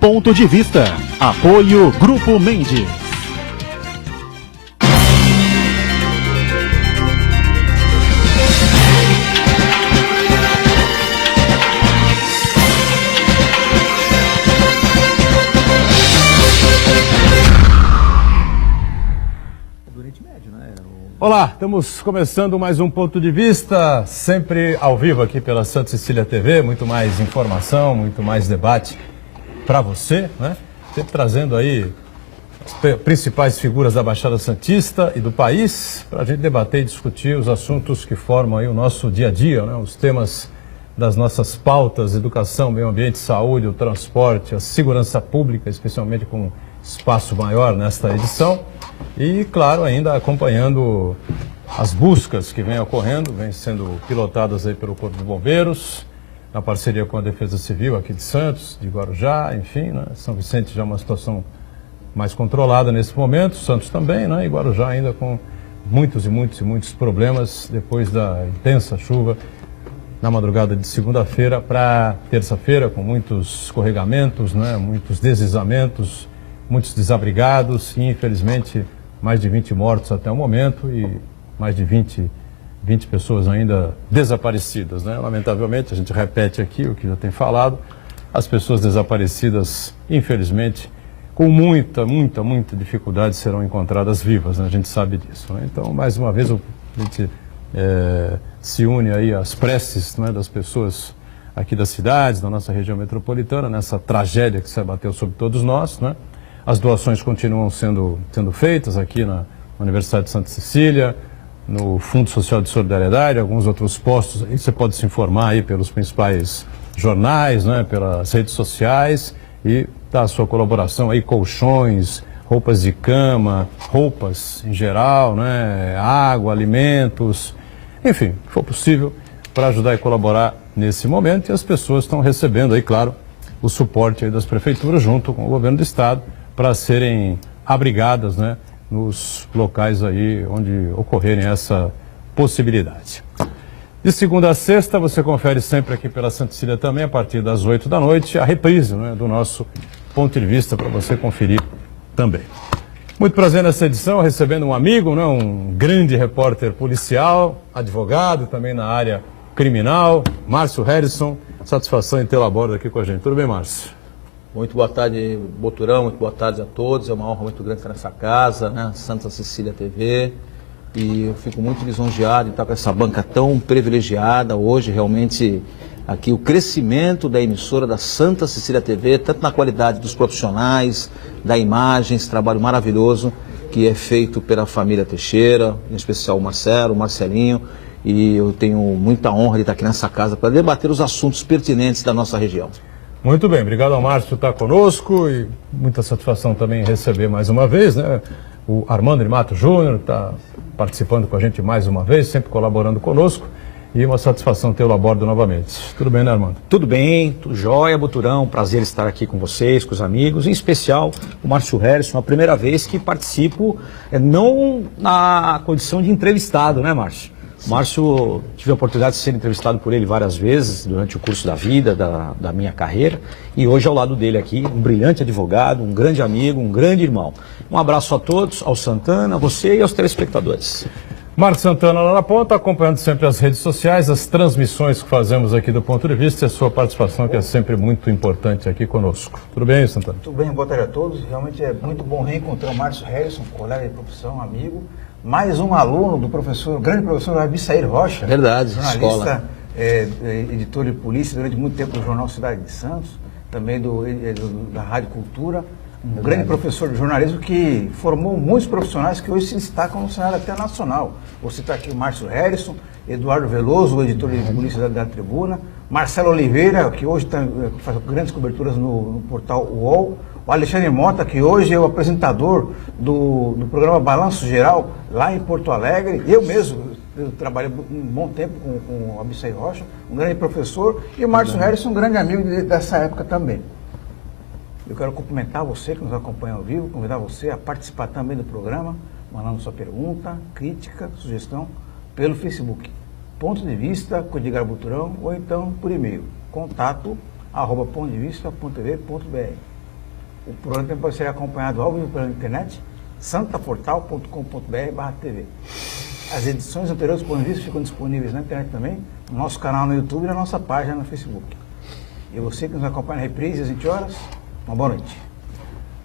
Ponto de Vista. Apoio Grupo Mendes. Olá, estamos começando mais um Ponto de Vista, sempre ao vivo aqui pela Santa Cecília TV, muito mais informação, muito mais debate para você, né? Sempre trazendo aí as principais figuras da Baixada Santista e do país, para a gente debater e discutir os assuntos que formam aí o nosso dia a dia, né? Os temas das nossas pautas, educação, meio ambiente, saúde, o transporte, a segurança pública, especialmente com espaço maior nesta edição. E, claro, ainda acompanhando as buscas que vêm ocorrendo, vêm sendo pilotadas aí pelo Corpo de Bombeiros, na parceria com a Defesa Civil aqui de Santos, de Guarujá, enfim, né? São Vicente já é uma situação mais controlada nesse momento, Santos também, né? E Guarujá ainda com muitos problemas depois da intensa chuva na madrugada de segunda-feira para terça-feira, com muitos escorregamentos, né? Muitos deslizamentos, muitos desabrigados e, infelizmente, mais de 20 mortos até o momento e mais de 20 pessoas ainda desaparecidas, né? Lamentavelmente, a gente repete aqui o que já tem falado, as pessoas desaparecidas, infelizmente, com muita dificuldade serão encontradas vivas, né? A gente sabe disso, né? Então, mais uma vez, a gente se une aí às preces, né, das pessoas aqui das cidades, da nossa região metropolitana, nessa tragédia que se abateu sobre todos nós, né? As doações continuam sendo feitas aqui na Universidade de Santa Cecília, no Fundo Social de Solidariedade, alguns outros postos. Aí você pode se informar aí pelos principais jornais, né, pelas redes sociais e dar a sua colaboração aí, colchões, roupas de cama, roupas em geral, né, água, alimentos, enfim, o que for possível para ajudar e colaborar nesse momento. E as pessoas estão recebendo aí, claro, o suporte aí das prefeituras junto com o governo do estado, para serem abrigadas, né, nos locais aí onde ocorrerem essa possibilidade. De segunda a sexta, você confere sempre aqui pela Santa Cecília também, a partir das 8 da noite, a reprise, né, do nosso Ponto de Vista, para você conferir também. Muito prazer nessa edição, recebendo um amigo, né, um grande repórter policial, advogado também na área criminal, Márcio Harrison. Satisfação em tê-lo a bordo aqui com a gente. Tudo bem, Márcio? Muito boa tarde, Boturão, muito boa tarde a todos. É uma honra muito grande estar nessa casa, né? Santa Cecília TV. E eu fico muito lisonjeado de estar com essa banca tão privilegiada hoje. Realmente, aqui o crescimento da emissora da Santa Cecília TV, tanto na qualidade dos profissionais, da imagem, esse trabalho maravilhoso que é feito pela família Teixeira, em especial o Marcelo, o Marcelinho. E eu tenho muita honra de estar aqui nessa casa para debater os assuntos pertinentes da nossa região. Muito bem, obrigado ao Márcio por estar conosco e muita satisfação também em receber mais uma vez, né? O Armando de Mato Júnior está participando com a gente mais uma vez, sempre colaborando conosco, e uma satisfação tê-lo a bordo novamente. Tudo bem, né, Armando? Tudo bem, tudo jóia, Boturão, prazer estar aqui com vocês, com os amigos, em especial o Márcio Harrison, a primeira vez que participo, não na condição de entrevistado, né, Márcio? Márcio, tive a oportunidade de ser entrevistado por ele várias vezes durante o curso da vida, da minha carreira, e hoje ao lado dele aqui, um brilhante advogado, um grande amigo, um grande irmão. Um abraço a todos, ao Santana, a você e aos telespectadores. Marcos Santana lá na ponta, acompanhando sempre as redes sociais, as transmissões que fazemos aqui do Ponto de Vista e a sua participação, que é sempre muito importante aqui conosco. Tudo bem, Santana? Tudo bem, boa tarde a todos. Realmente é muito bom reencontrar o Márcio Harrison, colega de profissão, amigo. Mais um aluno do professor, o grande professor Abissair Rocha. Verdade, jornalista, editor de polícia durante muito tempo do jornal Cidade de Santos, também da Rádio Cultura. Um grande professor de jornalismo que formou muitos profissionais que hoje se destacam no cenário até nacional. Vou citar aqui o Márcio Harrison, Eduardo Veloso, o editor de polícia da Tribuna, Marcelo Oliveira, que hoje faz grandes coberturas no portal UOL, o Alexandre Mota, que hoje é o apresentador do programa Balanço Geral, lá em Porto Alegre. Eu mesmo, trabalhei um bom tempo com o Abissair Rocha, um grande professor, e o Márcio Harrison, um grande amigo dessa época também. Eu quero cumprimentar você que nos acompanha ao vivo, convidar você a participar também do programa, mandando sua pergunta, crítica, sugestão, pelo Facebook. Ponto de Vista, com Edgar Boturão, ou então por e-mail, contato@pontodevista.tv.br. O programa também pode ser acompanhado ao vivo pela internet, santaportal.com.br/TV. As edições anteriores ficam disponíveis na internet também, no nosso canal no YouTube e na nossa página no Facebook. E você que nos acompanha na reprise às 20 horas, uma boa noite.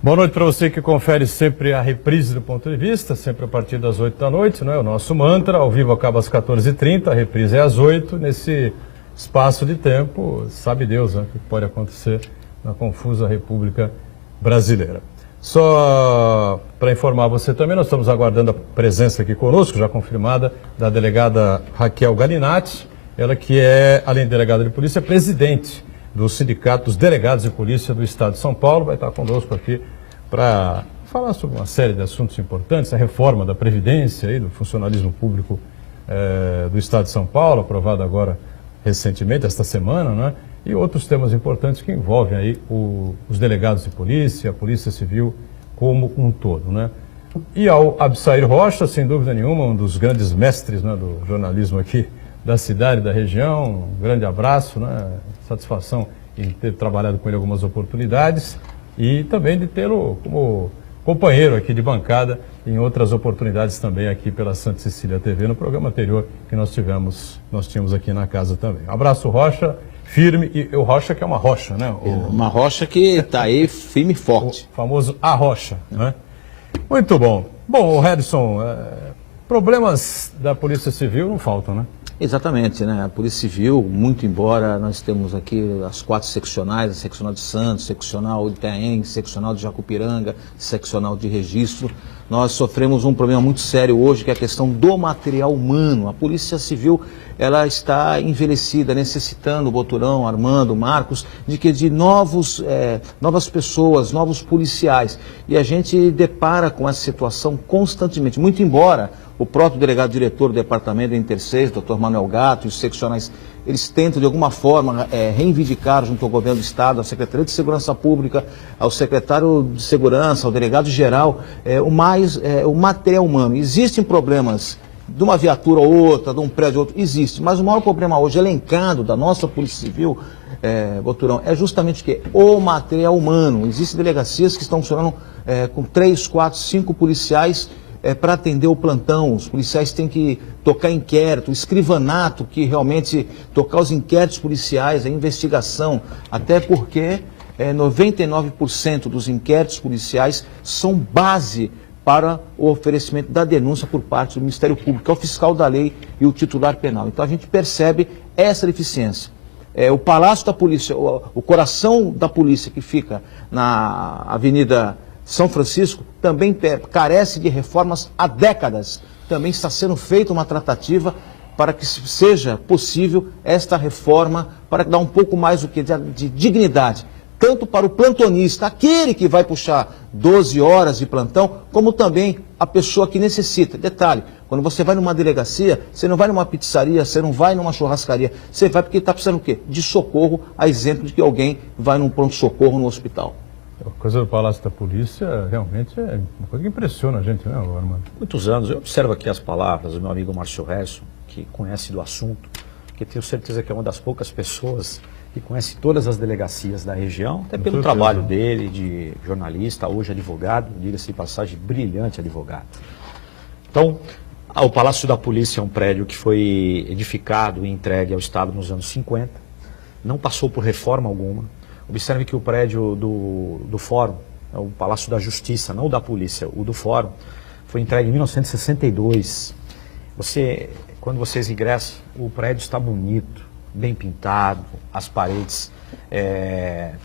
Boa noite para você que confere sempre a reprise do Ponto de Vista, sempre a partir das 8 da noite, não é? O nosso mantra, ao vivo acaba às 14h30, a reprise é às 8, nesse espaço de tempo, sabe Deus, né, o que pode acontecer na confusa República Brasileira. Só para informar você também, nós estamos aguardando a presença aqui conosco, já confirmada, da delegada Raquel Galinatti, ela que é, além de delegada de polícia, presidente do Sindicato dos Delegados de Polícia do Estado de São Paulo, vai estar conosco aqui para falar sobre uma série de assuntos importantes, a reforma da Previdência e do funcionalismo público do Estado de São Paulo, aprovada agora recentemente, esta semana, né? E outros temas importantes que envolvem aí os delegados de polícia, a Polícia Civil como um todo, né? E ao Absair Rocha, sem dúvida nenhuma, um dos grandes mestres, né, do jornalismo aqui da cidade, da região, um grande abraço, né? Satisfação em ter trabalhado com ele algumas oportunidades e também de tê-lo como companheiro aqui de bancada em outras oportunidades também aqui pela Santa Cecília TV, no programa anterior que nós tínhamos aqui na casa também. Abraço, Rocha, firme, e o Rocha que é uma rocha, né? Uma rocha que está aí firme e forte. O famoso A Rocha, né? Muito bom. Bom, Harrison, problemas da Polícia Civil não faltam, né? Exatamente, né? A Polícia Civil, muito embora nós temos aqui as 4 seccionais, a seccional de Santos, seccional de Itaém, seccional de Jacupiranga, seccional de Registro, nós sofremos um problema muito sério hoje, que é a questão do material humano. A Polícia Civil, ela está envelhecida, necessitando, Boturão, Armando, Marcos, de novas pessoas, novos policiais. E a gente depara com essa situação constantemente, muito embora o próprio delegado-diretor do Departamento de Interseis, Dr. Manuel Gatto, e os seccionais, eles tentam de alguma forma reivindicar junto ao governo do Estado, à Secretaria de Segurança Pública, ao secretário de Segurança, ao delegado-geral, o material humano. Existem problemas de uma viatura ou outra, de um prédio ou outro, existe, mas o maior problema hoje elencado da nossa Polícia Civil, Boturão, é justamente o quê? O material humano. Existem delegacias que estão funcionando com 3, 4, 5 policiais para atender o plantão. Os policiais têm que tocar inquérito, o escrivanato, que realmente tocar os inquéritos policiais, a investigação, até porque 99% dos inquéritos policiais são base para o oferecimento da denúncia por parte do Ministério Público, que é o fiscal da lei e o titular penal. Então a gente percebe essa deficiência. O Palácio da Polícia, o coração da polícia que fica na Avenida São Francisco, também carece de reformas há décadas. Também está sendo feita uma tratativa para que seja possível esta reforma, para dar um pouco mais de dignidade, tanto para o plantonista, aquele que vai puxar 12 horas de plantão, como também a pessoa que necessita. Detalhe, quando você vai numa delegacia, você não vai numa pizzaria, você não vai numa churrascaria, você vai porque está precisando o quê? De socorro, a exemplo de que alguém vai num pronto-socorro no hospital. A coisa do Palácio da Polícia realmente é uma coisa que impressiona a gente, né, Armando? Muitos anos, eu observo aqui as palavras do meu amigo Márcio Herson, que conhece do assunto, que tenho certeza que é uma das poucas pessoas que conhece todas as delegacias da região, até pelo trabalho dele de jornalista, hoje advogado, diga-se de passagem, brilhante advogado. Então, o Palácio da Polícia é um prédio que foi edificado e entregue ao Estado nos anos 50, não passou por reforma alguma. Observe que o prédio do Fórum, é o Palácio da Justiça, não o da Polícia, o do Fórum, foi entregue em 1962. Quando vocês ingressam, o prédio está bonito, bem pintado, as paredes,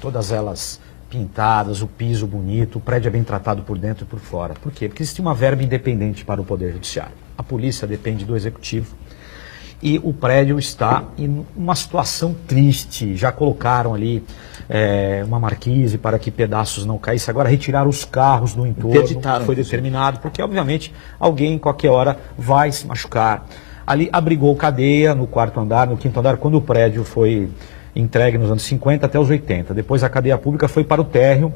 todas elas pintadas, o piso bonito, o prédio é bem tratado por dentro e por fora. Por quê? Porque existe uma verba independente para o Poder Judiciário. A polícia depende do Executivo e o prédio está em uma situação triste. Já colocaram ali uma marquise para que pedaços não caíssem. Agora retiraram os carros do entorno, foi determinado, porque obviamente alguém, qualquer hora, vai se machucar. Ali abrigou cadeia no 4º andar, no 5º andar, quando o prédio foi entregue nos anos 50 até os 80. Depois a cadeia pública foi para o térreo,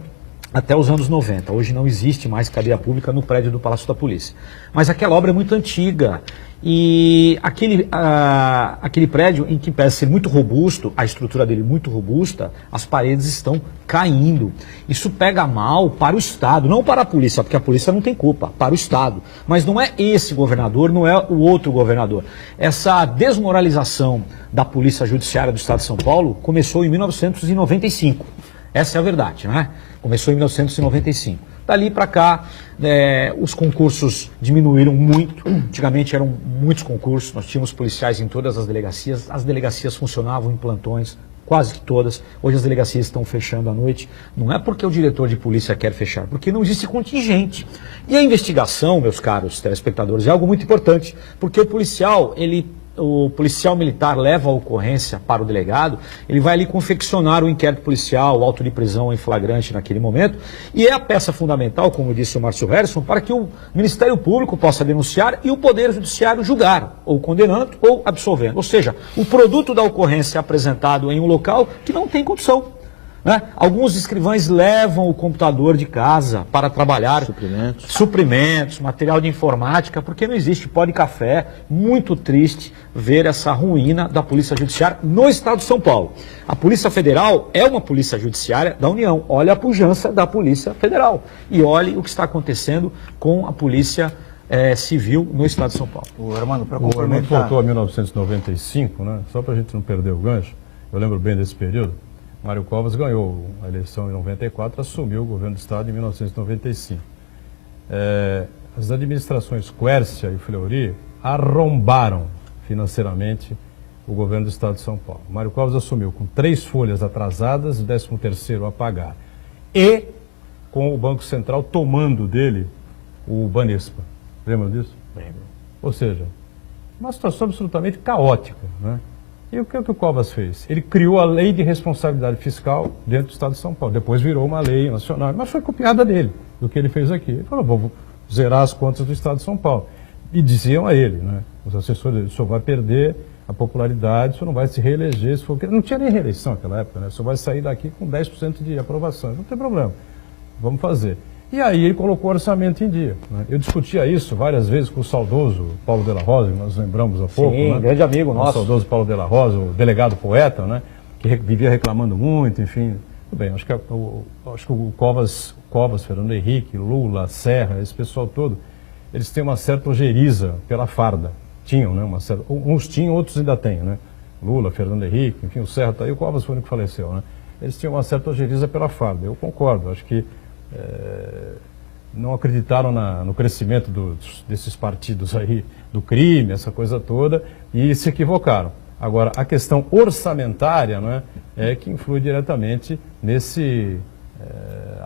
até os anos 90. Hoje não existe mais cadeia pública no prédio do Palácio da Polícia. Mas aquela obra é muito antiga. E aquele prédio, em que parece ser muito robusto, a estrutura dele muito robusta, as paredes estão caindo. Isso pega mal para o Estado, não para a polícia, porque a polícia não tem culpa, para o Estado. Mas não é esse governador, não é o outro governador. Essa desmoralização da Polícia Judiciária do Estado de São Paulo começou em 1995. Essa é a verdade, né? Começou em 1995. Dali para cá, os concursos diminuíram muito. Antigamente eram muitos concursos, nós tínhamos policiais em todas as delegacias funcionavam em plantões, quase que todas. Hoje as delegacias estão fechando à noite. Não é porque o diretor de polícia quer fechar, porque não existe contingente. E a investigação, meus caros telespectadores, é algo muito importante, porque o policial militar leva a ocorrência para o delegado, ele vai ali confeccionar o inquérito policial, o auto de prisão em flagrante naquele momento, e é a peça fundamental, como disse o Márcio Herson, para que o Ministério Público possa denunciar e o Poder Judiciário julgar, ou condenando ou absolvendo. Ou seja, o produto da ocorrência é apresentado em um local que não tem condição. Né? Alguns escrivães levam o computador de casa para trabalhar suprimentos, material de informática, porque não existe pó de café. Muito triste ver essa ruína da Polícia Judiciária no Estado de São Paulo. A Polícia Federal é uma Polícia Judiciária da União. Olha a pujança da Polícia Federal e olhe o que está acontecendo com a Polícia Civil no Estado de São Paulo. O Armando, para O Armando complementar... voltou a 1995, né? Só para a gente não perder o gancho, eu lembro bem desse período. Mário Covas ganhou a eleição em 94, assumiu o governo do Estado em 1995. As administrações Quércia e Fleury arrombaram financeiramente o governo do Estado de São Paulo. Mário Covas assumiu com 3 folhas atrasadas, o 13º a pagar. E com o Banco Central tomando dele o Banespa. Lembram disso? Lembro. Ou seja, uma situação absolutamente caótica, né? E o que o Covas fez? Ele criou a lei de responsabilidade fiscal dentro do Estado de São Paulo. Depois virou uma lei nacional, mas foi copiada dele, do que ele fez aqui. Ele falou, vou zerar as contas do Estado de São Paulo. E diziam a ele, né? Os assessores, o senhor vai perder a popularidade, o senhor não vai se reeleger. Se for... Não tinha nem reeleição naquela época, né? O senhor vai sair daqui com 10% de aprovação. Não tem problema, vamos fazer. E aí ele colocou o orçamento em dia, né? Eu discutia isso várias vezes com o saudoso Paulo de la Rosa, que nós lembramos há pouco. Sim, né? Grande amigo nosso. O saudoso Paulo de la Rosa, o delegado poeta, né? Que vivia reclamando muito, enfim. Tudo bem, acho que o Covas, Fernando Henrique, Lula, Serra, esse pessoal todo, eles têm uma certa ojeriza pela farda. Tinham, né? Uns tinham, outros ainda têm, né? Lula, Fernando Henrique, enfim, o Serra está aí, o Covas foi o único que faleceu, né? Eles tinham uma certa ojeriza pela farda. Eu concordo, acho que não acreditaram no crescimento desses partidos aí, do crime, essa coisa toda, e se equivocaram. Agora, a questão orçamentária, né, é que influi diretamente nesse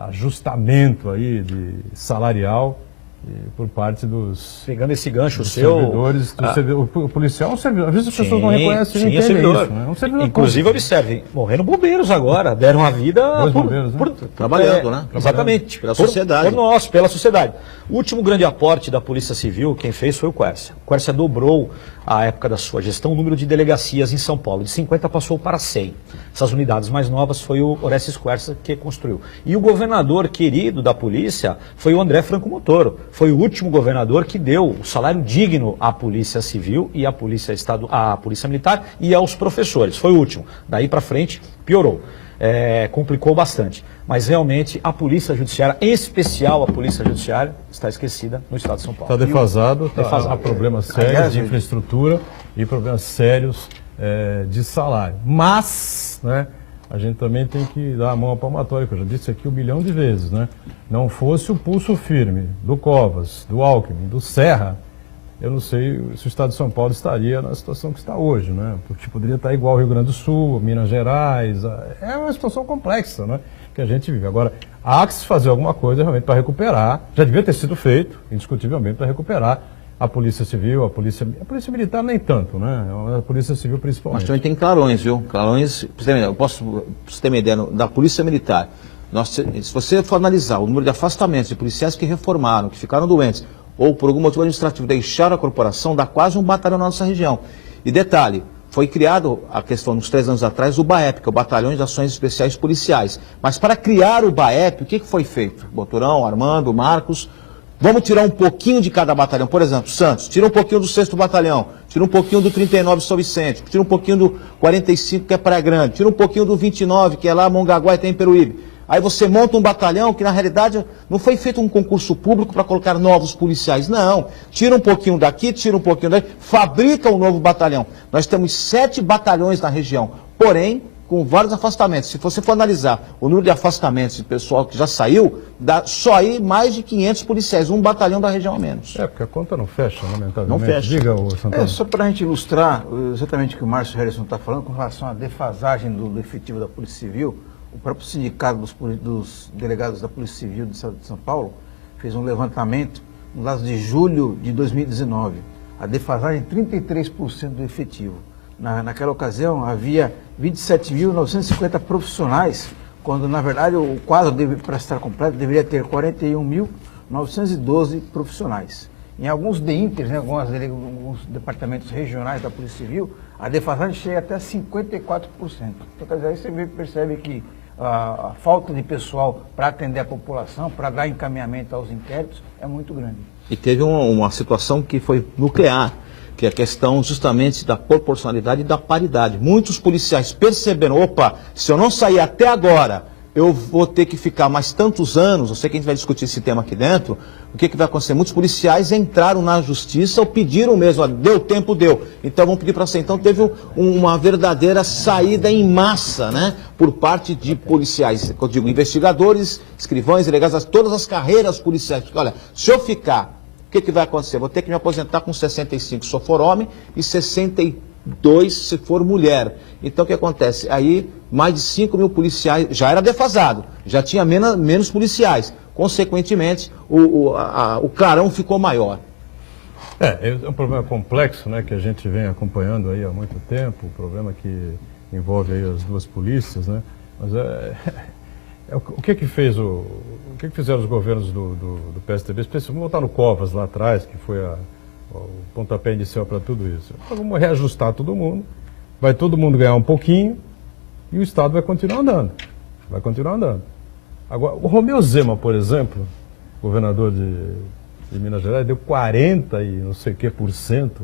ajustamento aí salarial por parte dos... Pegando esse gancho servidores. O policial é um servidor. Às vezes as pessoas não reconhecem, não entendem isso. Né? É um servidor. Inclusive, observe, morrendo bombeiros agora, deram a vida trabalhando, né? Exatamente. Pela sociedade. Por nós, pela sociedade. O último grande aporte da Polícia Civil, quem fez foi o Quércia. O Quércia dobrou, à época da sua gestão, o número de delegacias em São Paulo. De 50 passou para 100. Essas unidades mais novas foi o Orestes Quércia que construiu. E o governador querido da polícia foi o André Franco Montoro. Foi o último governador que deu o salário digno à Polícia Civil e à Polícia Militar e aos professores. Foi o último. Daí para frente, piorou. Complicou bastante. Mas realmente a Polícia Judiciária, em especial a Polícia Judiciária, está esquecida no Estado de São Paulo. Está defasado, há problemas sérios de infraestrutura e problemas sérios de salário. Mas, né, a gente também tem que dar a mão à palmatória, que eu já disse aqui 1 milhão de vezes, né? Não fosse o pulso firme do Covas, do Alckmin, do Serra, eu não sei se o Estado de São Paulo estaria na situação que está hoje, né? Porque poderia estar igual ao Rio Grande do Sul, Minas Gerais, é uma situação complexa, né? Que a gente vive. Agora, há que se fazer alguma coisa realmente para recuperar, já devia ter sido feito, indiscutivelmente, para recuperar a Polícia Civil, a Polícia Militar nem tanto, né? A Polícia Civil principalmente. Mas também tem clarões, viu? Clarões, eu posso, pra você ter uma ideia, da Polícia Militar. Se você for analisar o número de afastamentos de policiais que reformaram, que ficaram doentes, ou por algum motivo administrativo deixaram a corporação, dá quase um batalhão na nossa região. E detalhe, Foi criado, a questão uns 3 anos atrás, o BAEP, que é o Batalhão de Ações Especiais Policiais. Mas para criar o BAEP, o que foi feito? Boturão, Armando, Marcos, vamos tirar um pouquinho de cada batalhão. Por exemplo, Santos, tira um pouquinho do 6º Batalhão, tira um pouquinho do 39 São Vicente, tira um pouquinho do 45, que é Praia Grande, tira um pouquinho do 29, que é lá Mongaguá e tem Peruíbe. Aí você monta um batalhão que, na realidade, não foi feito um concurso público para colocar novos policiais. Não. Tira um pouquinho daqui, tira um pouquinho daqui, fabrica um novo batalhão. Nós temos 7 batalhões na região, porém, com vários afastamentos. Se você for analisar o número de afastamentos de pessoal que já saiu, dá só aí mais de 500 policiais, um batalhão da região a menos. Porque a conta não fecha, lamentavelmente. Não fecha. Diga, o Santana. Só para a gente ilustrar exatamente o que o Márcio Harrison está falando com relação à defasagem do efetivo da Polícia Civil, o próprio sindicato dos delegados da Polícia Civil do Estado de São Paulo fez um levantamento no dados de julho de 2019. A defasagem 33% do efetivo. Naquela ocasião havia 27.950 profissionais, quando na verdade o quadro, para estar completo, deveria ter 41.912 profissionais. Em alguns DINTERs, alguns departamentos regionais da Polícia Civil, a defasagem chega até 54%. Então, quer dizer, aí você percebe que a falta de pessoal para atender a população, para dar encaminhamento aos inquéritos, é muito grande. E teve uma situação que foi nuclear, que é a questão justamente da proporcionalidade e da paridade. Muitos policiais perceberam, opa, se eu não sair até agora, eu vou ter que ficar mais tantos anos, eu sei que a gente vai discutir esse tema aqui dentro, o que vai acontecer? Muitos policiais entraram na justiça ou pediram mesmo, deu tempo, deu, então vamos pedir para você. Então teve uma verdadeira saída em massa, né, por parte de policiais, eu digo, investigadores, escrivães, delegados, todas as carreiras policiais. Porque, olha, se eu ficar, o que vai acontecer? Vou ter que me aposentar com 65 se eu for homem e 62 se for mulher. Então o que acontece? Aí mais de 5 mil policiais, já era defasado, já tinha menos policiais. Consequentemente, o clarão ficou maior. É um problema complexo, né, que a gente vem acompanhando aí há muito tempo, um problema que envolve aí as duas polícias, né? Mas o que fizeram os governos do PSDB? Vamos voltar no Covas lá atrás, que foi o pontapé inicial para tudo isso. Então, vamos reajustar todo mundo, vai todo mundo ganhar um pouquinho e o Estado vai continuar andando. Vai continuar andando. Agora, o Romeu Zema, por exemplo, governador de Minas Gerais, deu 40 e não sei o que por cento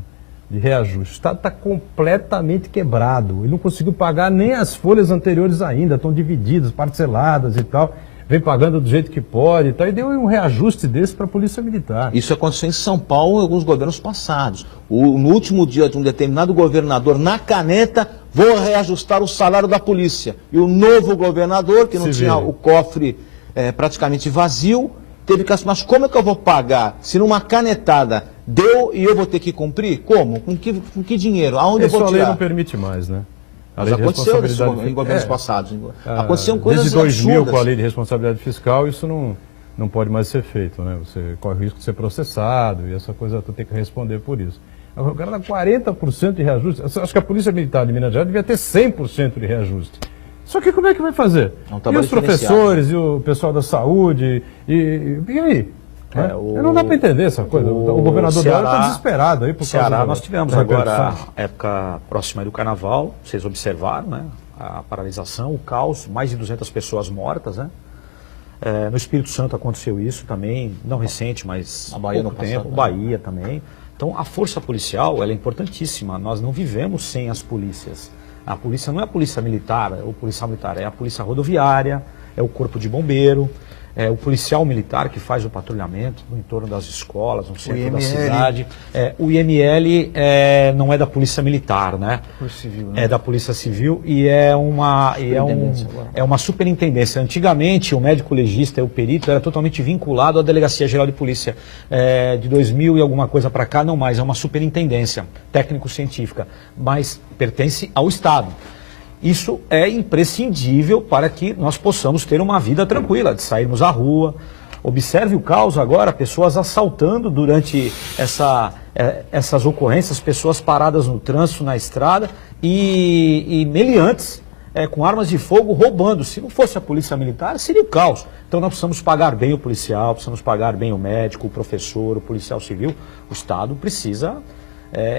de reajuste. O Estado está completamente quebrado. Ele não conseguiu pagar nem as folhas anteriores ainda, estão divididas, parceladas e tal. Vem pagando do jeito que pode e tal. E deu um reajuste desse para a Polícia Militar. Isso aconteceu em São Paulo em alguns governos passados. No último dia de um determinado governador, na caneta, vou reajustar o salário da polícia. E o novo governador, que não tinha o cofre praticamente vazio, teve que assumir. Mas como é que eu vou pagar se numa canetada deu e eu vou ter que cumprir? Como? Com que dinheiro? Aonde eu vou tirar? Essa lei não permite mais, né? Mas aconteceu em governos passados. Aconteceu coisas desde 2000, absurdas. com a lei de responsabilidade fiscal, isso não pode mais ser feito, né? Você corre o risco de ser processado e essa coisa tu tem que responder por isso. Agora, o cara dá 40% de reajuste. Eu acho que a Polícia Militar de Minas Gerais devia ter 100% de reajuste. Só que como é que vai fazer? E os professores, e o pessoal da saúde, e aí? Não dá para entender essa coisa. O governador Ceará está desesperado aí por Ceará, causa nós tivemos agora a época próxima do Carnaval, vocês observaram, né? A paralisação, o caos, mais de 200 pessoas mortas, né? No Espírito Santo aconteceu isso também, não recente, mas há pouco tempo, Bahia também. Então a força policial, ela é importantíssima, nós não vivemos sem as polícias. A polícia não é a polícia militar, o policial militar é a polícia rodoviária, é o corpo de bombeiro, é o policial militar que faz o patrulhamento no entorno das escolas, no centro da cidade. O IML não é da Polícia Militar, né? Civil, né? É da Polícia Civil e é uma superintendência. Antigamente, o médico legista e o perito era totalmente vinculado à Delegacia Geral de Polícia. De 2000 e alguma coisa para cá, não mais. É uma superintendência técnico-científica, mas pertence ao Estado. Isso é imprescindível para que nós possamos ter uma vida tranquila, de sairmos à rua. Observe o caos agora, pessoas assaltando durante essas ocorrências, pessoas paradas no trânsito, na estrada e meliantes com armas de fogo roubando. Se não fosse a polícia militar, seria o caos. Então nós precisamos pagar bem o policial, precisamos pagar bem o médico, o professor, o policial civil. O Estado precisa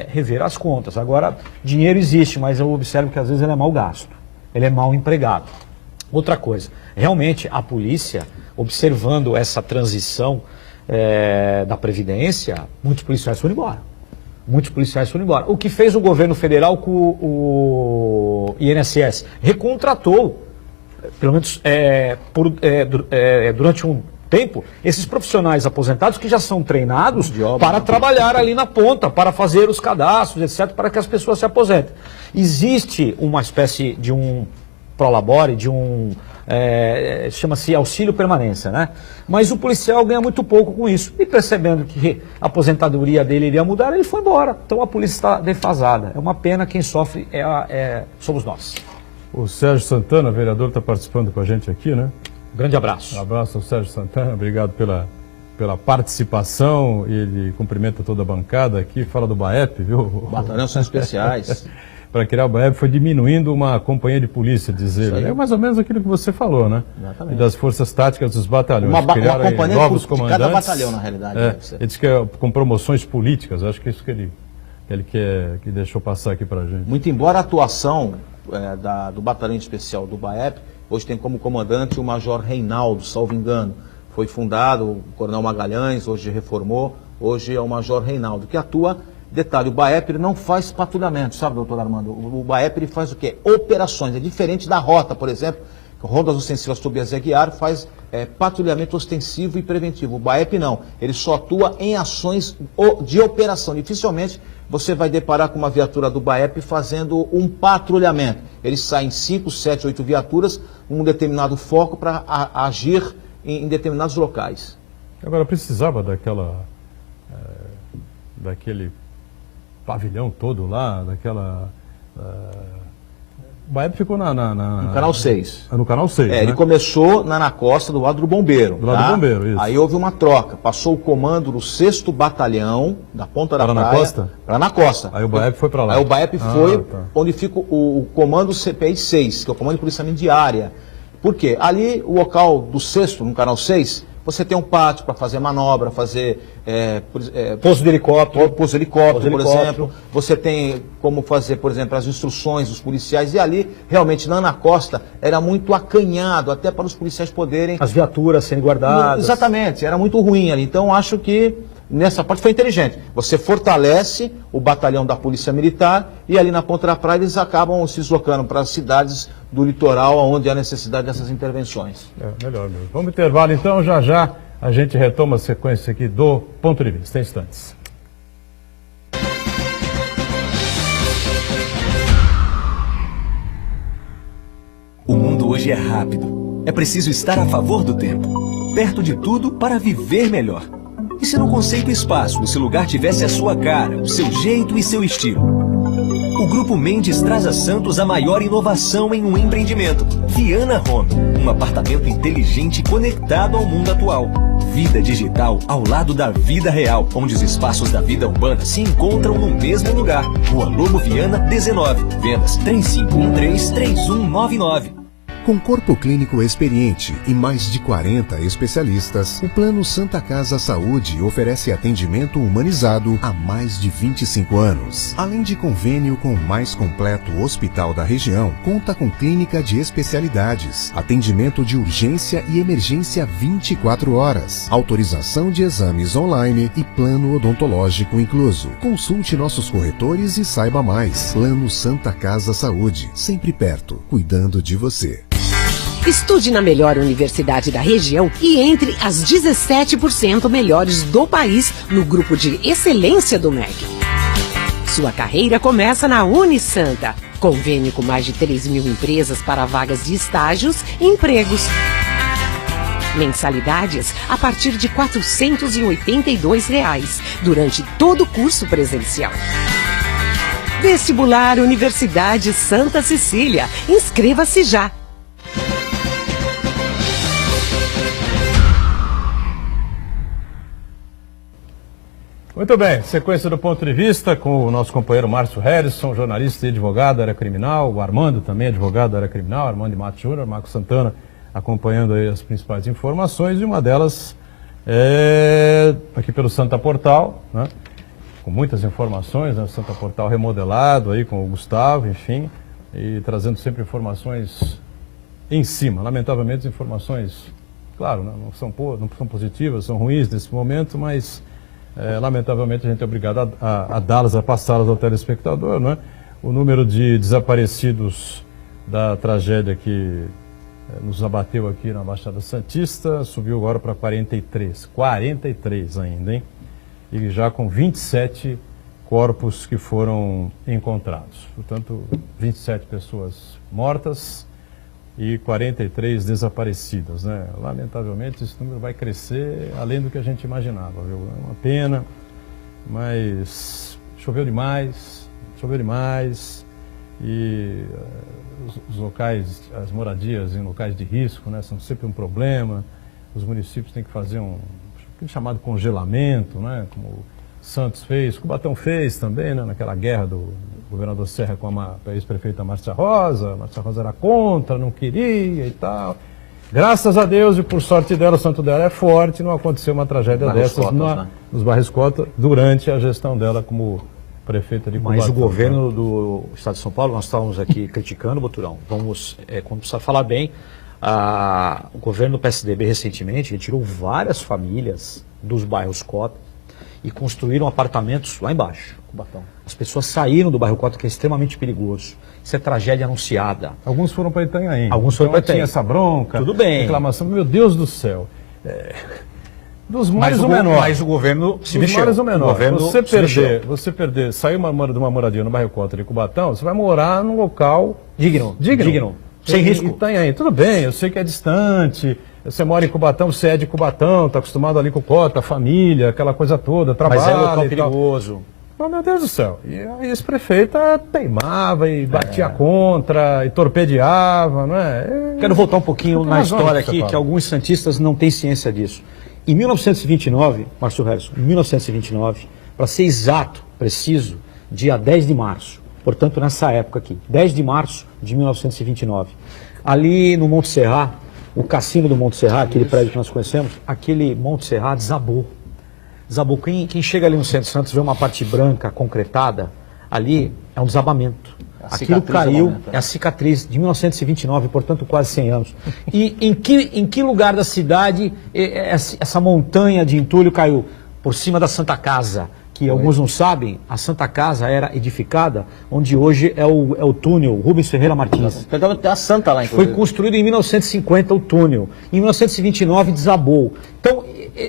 rever as contas. Agora, dinheiro existe, mas eu observo que às vezes ele é mal gasto, ele é mal empregado. Outra coisa, realmente a polícia, observando essa transição da Previdência, muitos policiais foram embora. Muitos policiais foram embora. O que fez o governo federal com o INSS? Recontratou, pelo menos durante um tempo, esses profissionais aposentados que já são treinados para trabalhar ali na ponta, para fazer os cadastros, etc., para que as pessoas se aposentem. Existe uma espécie de um prolabore, de um... chama-se auxílio permanência, né? Mas o policial ganha muito pouco com isso. E percebendo que a aposentadoria dele iria mudar, ele foi embora. Então a polícia está defasada. É uma pena, quem sofre somos nós. O Sérgio Santana, vereador, está participando com a gente aqui, né? Grande abraço. Um abraço ao Sérgio Santana, obrigado pela participação. Ele cumprimenta toda a bancada aqui, fala do BAEP, viu? Batalhões são especiais. Para criar o BAEP foi diminuindo uma companhia de polícia, dizer. É mais ou menos aquilo que você falou, né? Exatamente. E das forças táticas dos batalhões. Uma criaram companhia novos de comandantes. cada batalhão, na realidade. Ele disse que com promoções políticas, acho que é isso que ele que deixou passar aqui para a gente. Muito embora a atuação do Batalhão Especial do BAEP, hoje tem como comandante o Major Reinaldo, salvo engano. Foi fundado o Coronel Magalhães, hoje reformou, hoje é o Major Reinaldo, que atua, detalhe, o BAEP ele não faz patrulhamento, sabe, doutor Armando? O BAEP ele faz o quê? Operações, é diferente da rota, por exemplo, rondas ostensivas Tobias e Aguiar faz patrulhamento ostensivo e preventivo. O BAEP não, ele só atua em ações de operação, dificilmente você vai deparar com uma viatura do BAEP fazendo um patrulhamento. Eles saem 5, 7, 8 viaturas, um determinado foco para agir em determinados locais. Agora, precisava daquele pavilhão todo lá, daquela... O BAEP ficou no Canal 6. No Canal 6, né? Ele começou na costa do lado do Bombeiro. Do lado do Bombeiro, isso. Aí houve uma troca. Passou o comando do 6º Batalhão, da Ponta da Praia. Na costa? Para na costa. Aí o BAEP foi para lá. Aí o BAEP foi tá. onde fica o comando CPI 6, que é o comando de policiamento de área. Por quê? Ali, o local do 6º, no Canal 6, você tem um pátio para fazer manobra, fazer... pouso de helicóptero. Pouso de helicóptero, por exemplo. Você tem como fazer, por exemplo, as instruções dos policiais. E ali, realmente, na costa, era muito acanhado, até para os policiais poderem... As viaturas sendo guardadas. Exatamente, era muito ruim ali. Então, acho que nessa parte foi inteligente. Você fortalece o batalhão da Polícia Militar e ali na Ponta da Praia eles acabam se deslocando para as cidades do litoral onde há necessidade dessas intervenções. Melhor mesmo. Vamos intervalo então, já a gente retoma a sequência aqui do Ponto de Vista, em instantes. O mundo hoje é rápido. É preciso estar a favor do tempo, perto de tudo para viver melhor. E se no conceito espaço esse lugar tivesse a sua cara, o seu jeito e seu estilo? O Grupo Mendes traz a Santos a maior inovação em um empreendimento. Viana Home, um apartamento inteligente conectado ao mundo atual. Vida digital ao lado da vida real, onde os espaços da vida urbana se encontram no mesmo lugar. Rua Lobo Viana, 19. Vendas 3513-3199. Com corpo clínico experiente e mais de 40 especialistas, o Plano Santa Casa Saúde oferece atendimento humanizado há mais de 25 anos. Além de convênio com o mais completo hospital da região, conta com clínica de especialidades, atendimento de urgência e emergência 24 horas, autorização de exames online e plano odontológico incluso. Consulte nossos corretores e saiba mais. Plano Santa Casa Saúde, sempre perto, cuidando de você. Estude na melhor universidade da região e entre as 17% melhores do país no grupo de excelência do MEC. Sua carreira começa na Unisanta. Convênio com mais de 3.000 empresas para vagas de estágios e empregos. Mensalidades a partir de R$ 482 durante todo o curso presencial. Vestibular Universidade Santa Cecília. Inscreva-se já. Muito bem, sequência do Ponto de Vista com o nosso companheiro Márcio Harrison, jornalista e advogado da área criminal, o Armando também, advogado da área criminal, Armando de Matos Júnior, Marco Santana acompanhando aí as principais informações, e uma delas é aqui pelo Santa Portal, né? com muitas informações, né? O Santa Portal remodelado aí com o Gustavo, enfim, e trazendo sempre informações em cima. Lamentavelmente, as informações, claro, né, não são positivas, são ruins nesse momento, mas lamentavelmente a gente é obrigado a dá-las, a passá-las ao telespectador, né? O número de desaparecidos da tragédia que nos abateu aqui na Baixada Santista subiu agora para 43. 43 ainda, hein? E já com 27 corpos que foram encontrados. Portanto, 27 pessoas mortas e 43 desaparecidas, né? Lamentavelmente, esse número vai crescer além do que a gente imaginava, viu? É uma pena, mas choveu demais e os locais, as moradias em locais de risco, né, são sempre um problema. Os municípios têm que fazer aquele chamado congelamento, né, como Santos fez, Cubatão fez também, né, naquela guerra do governador Serra com a ex-prefeita Márcia Rosa. Márcia Rosa era contra, não queria e tal. Graças a Deus e por sorte dela, o santo dela é forte, não aconteceu uma tragédia dessas nos Bairros Cota durante a gestão dela como prefeita de Cubatão. Mas o governo do Estado de São Paulo, nós estávamos aqui criticando, Boturão, quando precisa falar bem, o governo do PSDB recentemente retirou várias famílias dos bairros Cota e construíram apartamentos lá embaixo, Cubatão. As pessoas saíram do bairro Cota, que é extremamente perigoso. Isso é tragédia anunciada. Alguns foram para Itanhaém. Alguns foram para Itanhaém. Tinha essa bronca, tudo bem, reclamação, meu Deus do céu. Dos males o menor. Mas o governo se mexeu. Dos males o menor. Você perder, sair de uma moradia no bairro Cota de Cubatão, você vai morar num local digno. Sem risco. Itanhaém. Tudo bem, eu sei que é distante. Você mora em Cubatão, você é de Cubatão, está acostumado ali com o Cota, a família, aquela coisa toda, trabalho. Mas é local perigoso. Oh, meu Deus do céu. E a ex-prefeita teimava e batia contra e torpedeava, não é? Quero voltar um pouquinho na história aqui, que alguns santistas não têm ciência disso. Em 1929, Márcio Harrison, em 1929, para ser exato, preciso, dia 10 de março, portanto nessa época aqui, 10 de março de 1929, ali no Monte Serrat, o cassino do Monte Serrat, aquele prédio que nós conhecemos, aquele Monte Serrat desabou. Desabou. Quem chega ali no Centro Santos vê uma parte branca concretada, ali é um desabamento. Aquilo caiu, é a cicatriz de 1929, portanto quase 100 anos. E em que lugar da cidade essa montanha de entulho caiu? Por cima da Santa Casa, que alguns não sabem, a Santa Casa era edificada onde hoje é o túnel Rubens Ferreira Martins. Tem a Santa lá, inclusive. Foi construído em 1950 o túnel. Em 1929 desabou. Então,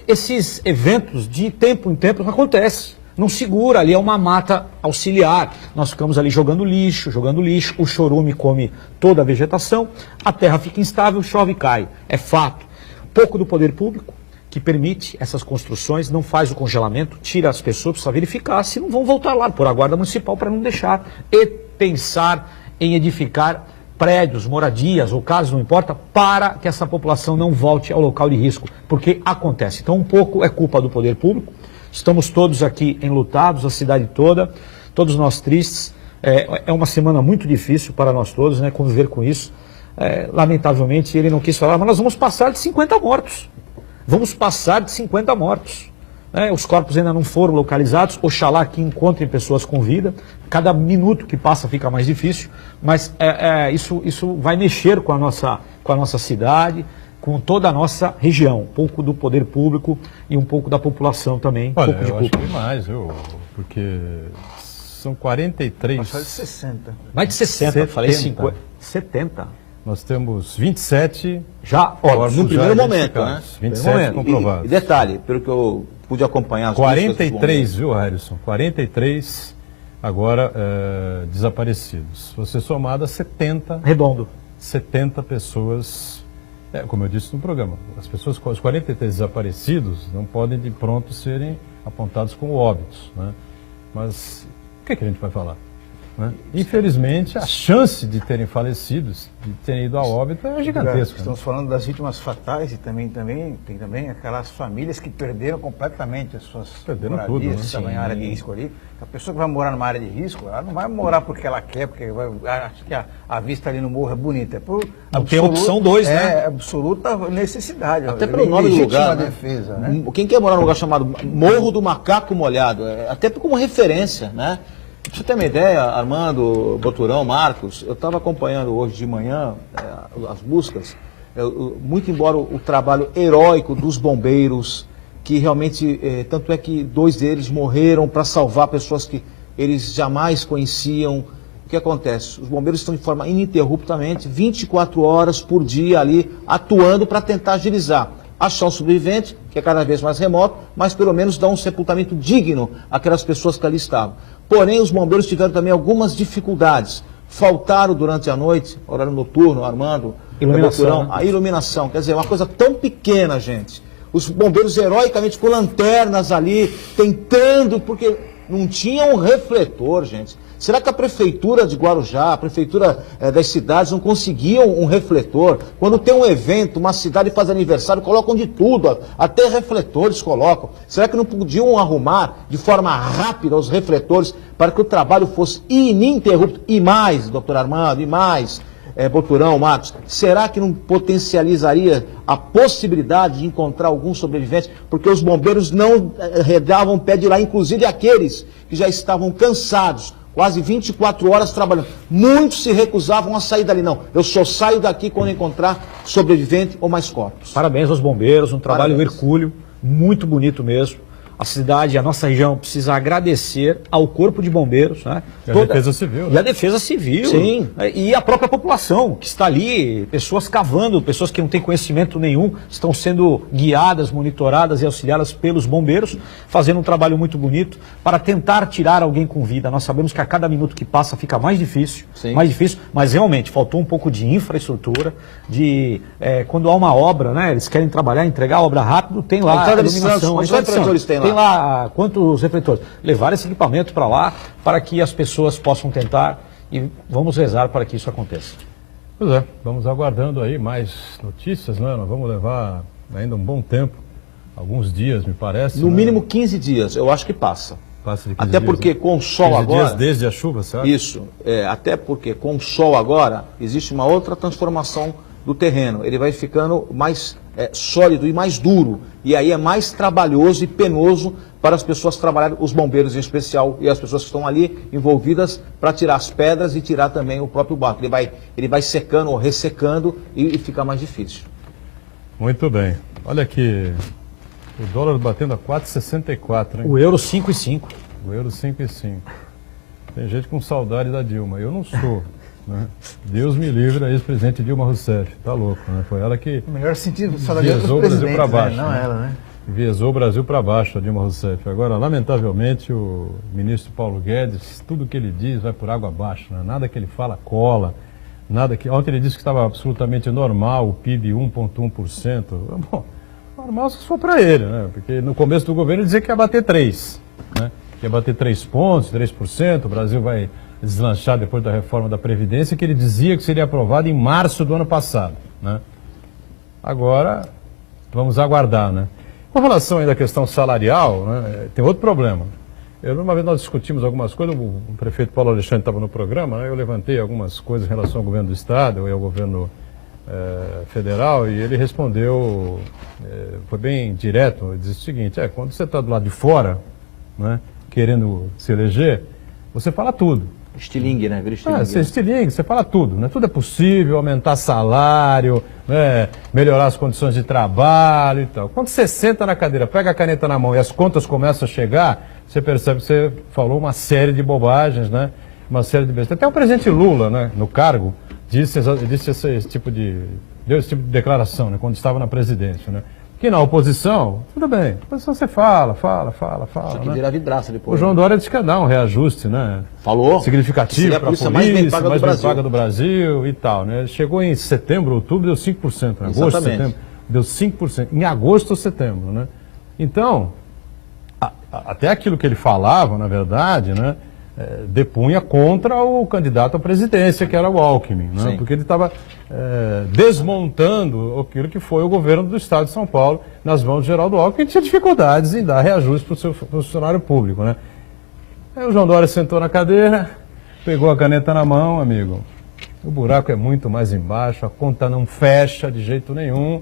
esses eventos de tempo em tempo acontecem. Não segura, ali é uma mata auxiliar. Nós ficamos ali jogando lixo, o chorume come toda a vegetação, a terra fica instável, chove e cai. É fato. Pouco do poder público, que permite essas construções, não faz o congelamento, tira as pessoas, precisa verificar se não vão voltar lá, por a guarda municipal para não deixar, e pensar em edificar prédios, moradias ou casas, não importa, para que essa população não volte ao local de risco, porque acontece. Então, um pouco é culpa do poder público. Estamos todos aqui enlutados, a cidade toda, todos nós tristes. É uma semana muito difícil para nós todos, né, conviver com isso. Lamentavelmente, ele não quis falar, mas nós vamos passar de 50 mortos. Vamos passar de 50 mortos. Os corpos ainda não foram localizados, oxalá que encontrem pessoas com vida. Cada minuto que passa fica mais difícil, mas isso vai mexer com a nossa cidade, com toda a nossa região, um pouco do poder público e um pouco da população também. Olha, pouco de eu culpa. acho que mais, viu? Porque são 43... Mais de 60. Mais de 60, falei 50. 70. Nós temos 27... Já, no primeiro momento, né? 27 comprovados. E detalhe, pelo que eu pude acompanhar... 43, viu, Harrison? 43 agora desaparecidos. Você somada 70... Redondo. 70 pessoas... como eu disse no programa, os 43 desaparecidos não podem de pronto serem apontados como óbitos, né? Mas o que a gente vai falar? né? Infelizmente, a chance de terem falecido, de terem ido a óbito é gigantesca. Estamos falando das vítimas fatais e tem também aquelas famílias que perderam completamente as suas moradias, tudo, né? que estavam em área de risco ali. A pessoa que vai morar numa área de risco, ela não vai morar porque ela quer, porque acha que a vista ali no morro é bonita. É por Não tem opção 2, né? É absoluta necessidade. Até pelo nome do lugar, né? Defesa, né? Quem quer morar num lugar chamado Morro do Macaco Molhado, até como referência, né? Pra você ter uma ideia, Armando, Boturão, Marcos, eu estava acompanhando hoje de manhã as buscas, muito embora o trabalho heróico dos bombeiros, que realmente, tanto é que 2 deles morreram para salvar pessoas que eles jamais conheciam. O que acontece? Os bombeiros estão de forma ininterruptamente, 24 horas por dia ali, atuando para tentar agilizar. Achar um sobrevivente, que é cada vez mais remoto, mas pelo menos dar um sepultamento digno àquelas pessoas que ali estavam. Porém, os bombeiros tiveram também algumas dificuldades. Faltaram durante a noite, horário noturno, Armando, Iluminação, né? A iluminação. Quer dizer, uma coisa tão pequena, gente. Os bombeiros heroicamente com lanternas ali, tentando, porque não tinha um refletor, gente. Será que a prefeitura de Guarujá, a prefeitura das cidades não conseguiam um refletor? Quando tem um evento, uma cidade faz aniversário, colocam de tudo, até refletores colocam. Será que não podiam arrumar de forma rápida os refletores para que o trabalho fosse ininterrupto? E mais, doutor Armando, e mais, Boturão, Marcos, será que não potencializaria a possibilidade de encontrar algum sobrevivente? Porque os bombeiros não redavam pé de lá, inclusive aqueles que já estavam cansados, quase 24 horas trabalhando. Muitos se recusavam a sair dali. Não, eu só saio daqui quando encontrar sobrevivente ou mais corpos. Parabéns aos bombeiros, um trabalho Parabéns. hercúleo, muito bonito mesmo. A cidade, a nossa região precisa agradecer ao Corpo de Bombeiros, né? E a Defesa Civil, né? E a Defesa Civil. Sim. E a própria população que está ali, pessoas cavando, pessoas que não têm conhecimento nenhum, estão sendo guiadas, monitoradas e auxiliadas pelos bombeiros, fazendo um trabalho muito bonito para tentar tirar alguém com vida. Nós sabemos que a cada minuto que passa fica mais difícil, Sim. mas realmente faltou um pouco de infraestrutura, quando há uma obra, né? Eles querem trabalhar, entregar a obra rápido, tem lá A entrada de iluminação. Santos, quantos A entrada de refletores Santos. tem lá? Tem lá quantos refletores? Levar esse equipamento para lá, para que as pessoas possam tentar, e vamos rezar para que isso aconteça. Pois é, vamos aguardando aí mais notícias, né? Nós vamos levar ainda um bom tempo, alguns dias, me parece. No né? mínimo 15 dias, eu acho que passa. Passa de 15 Até dias, porque né? com o sol 15 agora... dias desde a chuva, certo? Isso, até porque com o sol agora, existe uma outra transformação do terreno. Ele vai ficando mais sólido e mais duro. E aí é mais trabalhoso e penoso para as pessoas trabalharem, os bombeiros em especial, e as pessoas que estão ali envolvidas para tirar as pedras e tirar também o próprio barco. Ele vai secando ou ressecando e fica mais difícil. Muito bem. Olha aqui, o dólar batendo a 4,64, hein? O euro 5,5. O euro 5,5. Tem gente com saudade da Dilma. Eu não sou, né? Deus me livre a ex-presidente Dilma Rousseff. Tá louco, né? Foi ela que No melhor sentido, saudade dos enviesou o Brasil para presidentes, baixo. né? Não né? ela, né? Enviesou o Brasil para baixo, a Dilma Rousseff. Agora, lamentavelmente, o ministro Paulo Guedes, tudo que ele diz vai por água abaixo. Né? Nada que ele fala cola. Ontem ele disse que estava absolutamente normal, o PIB 1,1%. Bom, normal se for para ele, né? Porque no começo do governo ele dizia que ia bater 3%. Né? Ia bater 3 pontos, 3%. O Brasil vai deslanchar depois da reforma da Previdência, que ele dizia que seria aprovado em março do ano passado. Né? Agora, vamos aguardar, né? Com relação ainda à questão salarial, né, tem outro problema. Uma vez nós discutimos algumas coisas, o prefeito Paulo Alexandre estava no programa, né, eu levantei algumas coisas em relação ao governo do Estado e ao governo federal, e ele respondeu, foi bem direto, ele disse o seguinte, quando você está do lado de fora, né, querendo se eleger, você fala tudo. Estilingue, né? Vira estilingue. Você estilingue, você fala tudo, né? Tudo é possível, aumentar salário, né? Melhorar as condições de trabalho e tal. Quando você senta na cadeira, pega a caneta na mão e as contas começam a chegar, você percebe que você falou uma série de bobagens, né? Uma série de besteiras. Até o presidente Lula, né, no cargo, deu esse tipo de declaração, né, quando estava na presidência, né? Que na oposição, tudo bem, na oposição você fala. Só que né? vira vidraça O depois. João Dória disse que ia dar um reajuste, né? Falou. Significativo para a polícia, mais bem paga do Brasil. paga do Brasil e tal, né? Chegou em setembro, outubro, deu 5%. Em agosto, Exatamente. setembro, deu 5%. Em agosto ou setembro, né? Então, até aquilo que ele falava, na verdade, né? depunha contra o candidato à presidência, que era o Alckmin, né? Porque ele estava desmontando aquilo que foi o governo do Estado de São Paulo nas mãos de Geraldo Alckmin, que tinha dificuldades em dar reajuste para o seu funcionário público, né? Aí o João Dória sentou na cadeira, pegou a caneta na mão, amigo. O buraco é muito mais embaixo, a conta não fecha de jeito nenhum.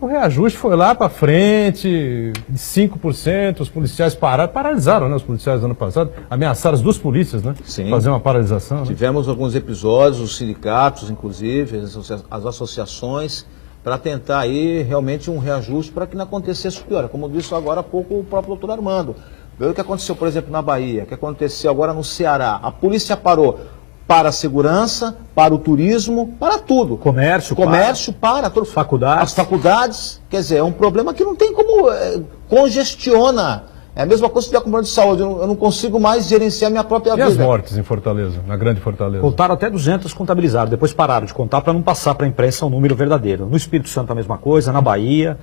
O reajuste foi lá para frente, de 5%, os policiais paralisaram, né? Os policiais no ano passado, ameaçaram as 2 polícias, né? Sim. Fazer uma paralisação. Né? Tivemos alguns episódios, os sindicatos, inclusive, as associações, para tentar aí realmente um reajuste para que não acontecesse o pior. Como disse agora há pouco o próprio doutor Armando. Veja o que aconteceu, por exemplo, na Bahia, o que aconteceu agora no Ceará. A polícia parou para a segurança, para o turismo, para tudo. Comércio para tudo. Faculdades. As faculdades, quer dizer, é um problema que não tem como, congestiona. É a mesma coisa que tiver com problema de saúde, eu não consigo mais gerenciar minha própria vida. E as mortes em Fortaleza, na grande Fortaleza? Contaram até 200 contabilizados, depois pararam de contar para não passar para a imprensa um número verdadeiro. No Espírito Santo a mesma coisa, na Bahia,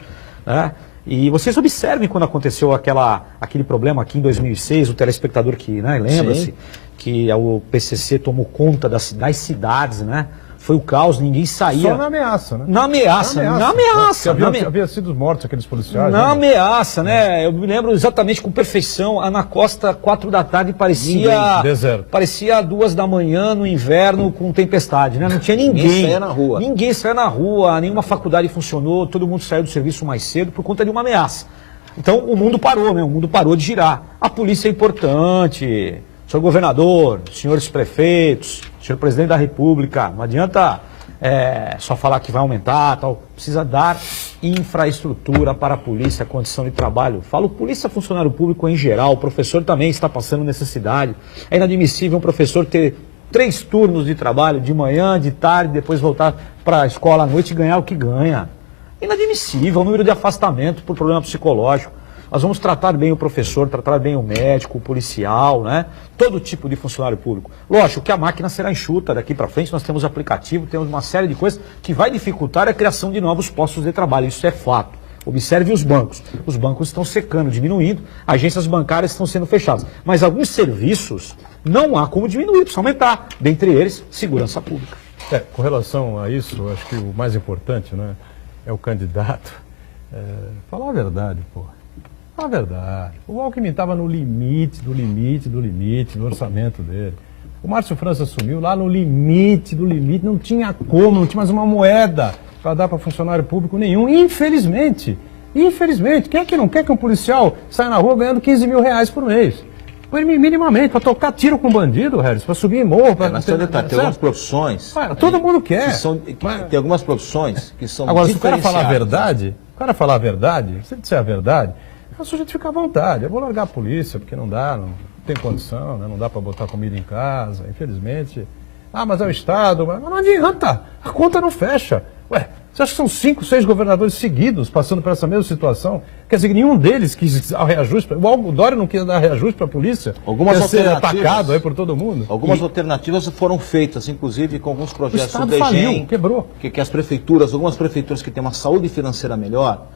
né? E vocês observem quando aconteceu aquele problema aqui em 2006, o telespectador que, né, lembra-se, que o PCC tomou conta das cidades, né? Foi o caos, ninguém saía. Só na ameaça, né? Na ameaça. Havia sido mortos aqueles policiais. Na ameaça, né? Eu me lembro exatamente com perfeição. Ana Costa, 4 da tarde, parecia... Deserto. Parecia 2 da manhã no inverno com tempestade, né? Não tinha ninguém. Ninguém saía na rua. Ninguém saía na rua, nenhuma faculdade funcionou, todo mundo saiu do serviço mais cedo por conta de uma ameaça. Então o mundo parou, né? O mundo parou de girar. A polícia é importante... Senhor governador, senhores prefeitos, senhor presidente da República, não adianta só falar que vai aumentar, tal. Precisa dar infraestrutura para a polícia, condição de trabalho. Falo polícia, funcionário público em geral, o professor também está passando necessidade. É inadmissível um professor ter 3 turnos de trabalho, de manhã, de tarde, depois voltar para a escola à noite e ganhar o que ganha. Inadmissível, o número de afastamento por problema psicológico. Nós vamos tratar bem o professor, tratar bem o médico, o policial, né? Todo tipo de funcionário público. Lógico que a máquina será enxuta daqui para frente, nós temos aplicativo, temos uma série de coisas que vai dificultar a criação de novos postos de trabalho, isso é fato. Observe os bancos. Os bancos estão secando, diminuindo, agências bancárias estão sendo fechadas. Mas alguns serviços não há como diminuir, precisa aumentar. Dentre eles, segurança pública. Com relação a isso, eu acho que o mais importante, né, é o candidato falar a verdade, porra. A verdade. O Alckmin estava no limite do orçamento dele. O Márcio França assumiu lá no limite do limite, não tinha como, não tinha mais uma moeda para dar para funcionário público nenhum. Infelizmente, quem é que não quer que um policial saia na rua ganhando 15 mil reais por mês? Minimamente, para tocar tiro com bandido, Harris, para subir em morro. Mas tem algumas profissões... todo mundo quer. Tem algumas profissões que são agora, se o cara falar a diferenciadas. verdade, se ele disser a verdade... O sujeito fica à vontade. Eu vou largar a polícia, porque não dá, não tem condição, né? Não dá para botar comida em casa, infelizmente. Mas é o Estado. Mas não adianta, a conta não fecha. Ué, você acha que são 5, 6 governadores seguidos passando por essa mesma situação? Quer dizer que nenhum deles quis dar reajuste. O Dória não quis dar reajuste para a polícia. Algumas alternativas, ser atacado aí por todo mundo. Algumas alternativas foram feitas, inclusive com alguns projetos do DGEM. Faliu, quebrou. Que as prefeituras, algumas prefeituras que têm uma saúde financeira melhor...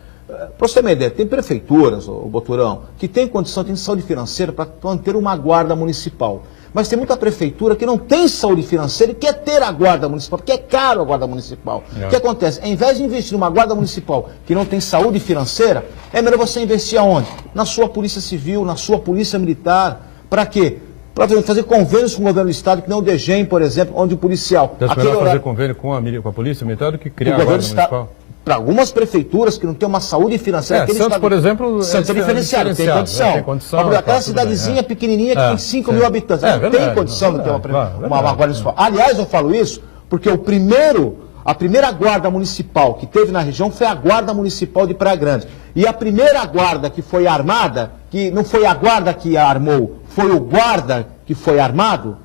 Para você ter uma ideia, tem prefeituras, o Boturão, que tem condição, tem saúde financeira para manter uma guarda municipal. Mas tem muita prefeitura que não tem saúde financeira e quer ter a guarda municipal, porque é caro a guarda municipal. O que acontece? Ao invés de investir numa guarda municipal que não tem saúde financeira, é melhor você investir aonde? Na sua polícia civil, na sua polícia militar. Para quê? Para fazer convênios com o governo do Estado, que não o DGEM, por exemplo, onde o policial... Então é melhor fazer convênio com a polícia militar do que criar a guarda municipal? Para algumas prefeituras que não têm uma saúde financeira... Santos, por exemplo... Santos é diferenciado, tem condição. Aquela cidadezinha pequenininha que tem 5 mil habitantes, não tem condição de ter uma guarda municipal. Aliás, eu falo isso porque a primeira guarda municipal que teve na região foi a Guarda Municipal de Praia Grande. E a primeira guarda que foi armada, que não foi a guarda que a armou, foi o guarda que foi armado,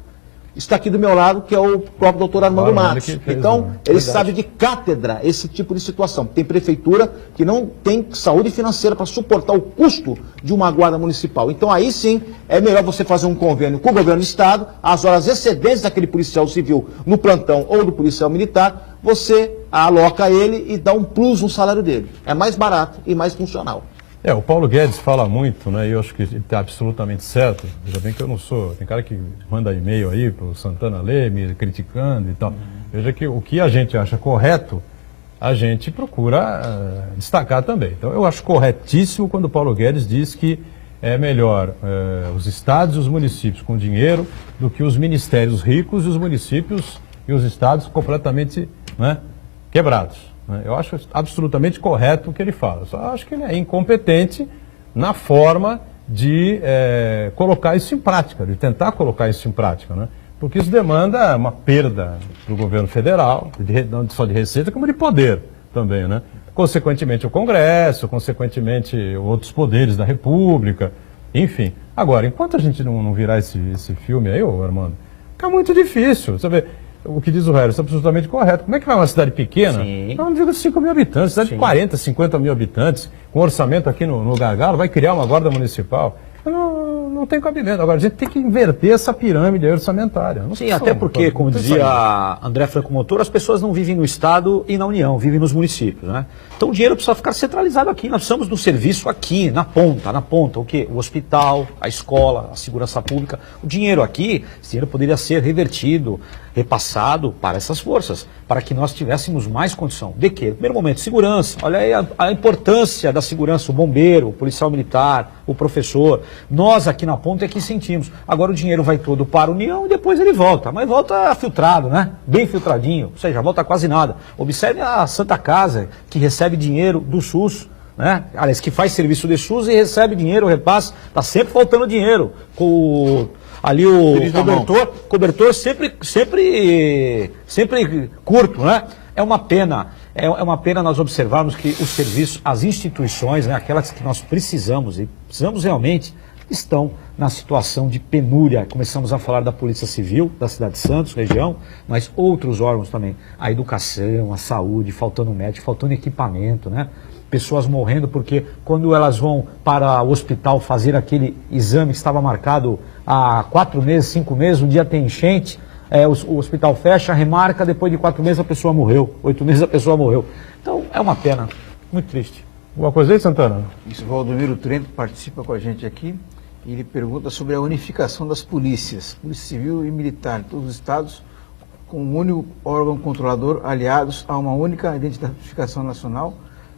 está aqui do meu lado, que é o próprio doutor Armando Matos. Então, ele sabe de cátedra esse tipo de situação. Tem prefeitura que não tem saúde financeira para suportar o custo de uma guarda municipal. Então, aí sim, é melhor você fazer um convênio com o governo do Estado, as horas excedentes daquele policial civil no plantão ou do policial militar, você aloca ele e dá um plus no salário dele. É mais barato e mais funcional. O Paulo Guedes fala muito, né? E eu acho que ele está absolutamente certo. Veja bem que eu não sou. Tem cara que manda e-mail aí para o Santana ler, me criticando e tal. Veja que o que a gente acha correto, a gente procura destacar também. Então eu acho corretíssimo quando o Paulo Guedes diz que é melhor os estados e os municípios com dinheiro do que os ministérios ricos e os municípios e os estados completamente, né, quebrados. Eu acho absolutamente correto o que ele fala. Eu só acho que ele é incompetente na forma de colocar isso em prática, de tentar colocar isso em prática, né? Porque isso demanda uma perda para o governo federal, não só de receita, como de poder também, né? Consequentemente o Congresso, consequentemente outros poderes da República, enfim. Agora, enquanto a gente não virar esse filme aí, ô Armando, fica muito difícil, você vê. O que diz o Harris é absolutamente correto. Como é que vai uma cidade pequena? Sim. Não digo de 5 mil habitantes, cidade Sim. de 40, 50 mil habitantes, com orçamento aqui no gargalo, vai criar uma guarda municipal? Não tem cabimento. Agora, a gente tem que inverter essa pirâmide orçamentária. Não Sim, só, até porque, como não tem dizia saída. André Franco Motor, as pessoas não vivem no Estado e na União, vivem nos municípios, né? Então o dinheiro precisa ficar centralizado aqui, nós precisamos do serviço aqui, na ponta, o quê? O hospital, a escola, a segurança pública. O dinheiro aqui, esse dinheiro poderia ser revertido, repassado para essas forças, para que nós tivéssemos mais condição. De quê? No primeiro momento, segurança. Olha aí a importância da segurança, o bombeiro, o policial militar, o professor. Nós aqui na ponta é que sentimos. Agora o dinheiro vai todo para a União e depois ele volta. Mas volta filtrado, né? Bem filtradinho, ou seja, volta quase nada. Observe a Santa Casa, que recebe dinheiro do SUS, né? Aliás, que faz serviço de SUS e recebe dinheiro, repasse. Está sempre faltando dinheiro. Ali o cobertor sempre curto, né? É uma pena nós observarmos que os serviços, as instituições, né, aquelas que nós precisamos realmente, estão na situação de penúria. Começamos a falar da Polícia Civil, da cidade de Santos, região, mas outros órgãos também. A educação, a saúde, faltando médico, faltando equipamento, né? Pessoas morrendo porque quando elas vão para o hospital fazer aquele exame que estava marcado há 4 meses, 5 meses, um dia tem enchente, o hospital fecha, remarca, depois de 4 meses a pessoa morreu, 8 meses a pessoa morreu. Então é uma pena, muito triste. Alguma coisa aí, Santana? Isso, Valdomiro Trento participa com a gente aqui e ele pergunta sobre a unificação das polícias, Polícia Civil e Militar, em todos os estados, com um único órgão controlador, aliados a uma única identificação nacional.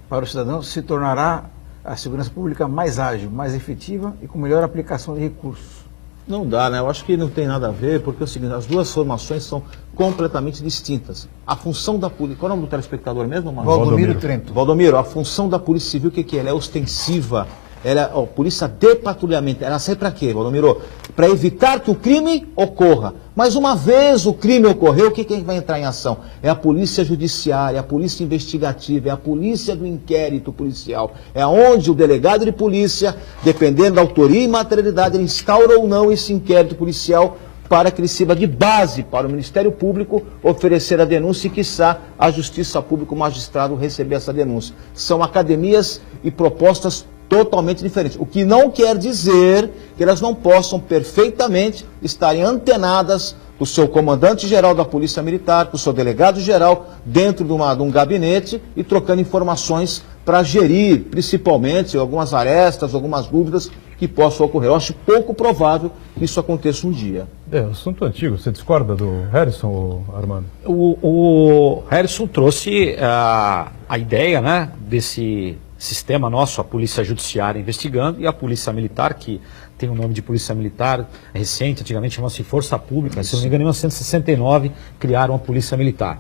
Para o cidadão, se tornará a segurança pública mais ágil, mais efetiva e com melhor aplicação de recursos. Não dá, né? Eu acho que não tem nada a ver, porque é o seguinte, as duas formações são completamente distintas. A função da polícia... Qual é o nome do telespectador mesmo, Marcos? Valdomiro Trento. Valdomiro, a função da Polícia Civil, o que é? Ela é ostensiva. Ela é polícia de patrulhamento. Ela serve para quê, Valdomiro? Para evitar que o crime ocorra. Mas uma vez o crime ocorreu, o que vai entrar em ação? É a polícia judiciária, a polícia investigativa, é a polícia do inquérito policial. É onde o delegado de polícia, dependendo da autoria e materialidade, ele instaura ou não esse inquérito policial para que ele sirva de base para o Ministério Público oferecer a denúncia e, quiçá, a Justiça Pública, o magistrado, receber essa denúncia. São academias e propostas totalmente diferentes. O que não quer dizer que elas não possam perfeitamente estarem antenadas do seu comandante-geral da Polícia Militar, do seu delegado-geral, dentro de um gabinete e trocando informações para gerir, principalmente, algumas arestas, algumas dúvidas que possam ocorrer. Eu acho pouco provável que isso aconteça um dia. É um assunto antigo. Você discorda do Harrison, Armando? O Harrison trouxe a ideia, né, desse sistema nosso, a Polícia Judiciária investigando e a Polícia Militar, que tem o nome de Polícia Militar recente, antigamente chamava-se Força Pública, se não me engano, em 1969 criaram a Polícia Militar.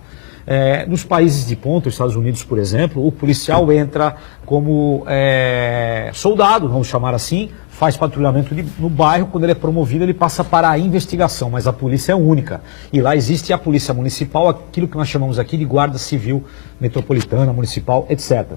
Nos países de ponta, os Estados Unidos, por exemplo, o policial entra como soldado, vamos chamar assim, faz patrulhamento no bairro, quando ele é promovido ele passa para a investigação, mas a polícia é única. E lá existe a Polícia Municipal, aquilo que nós chamamos aqui de Guarda Civil Metropolitana, Municipal, etc.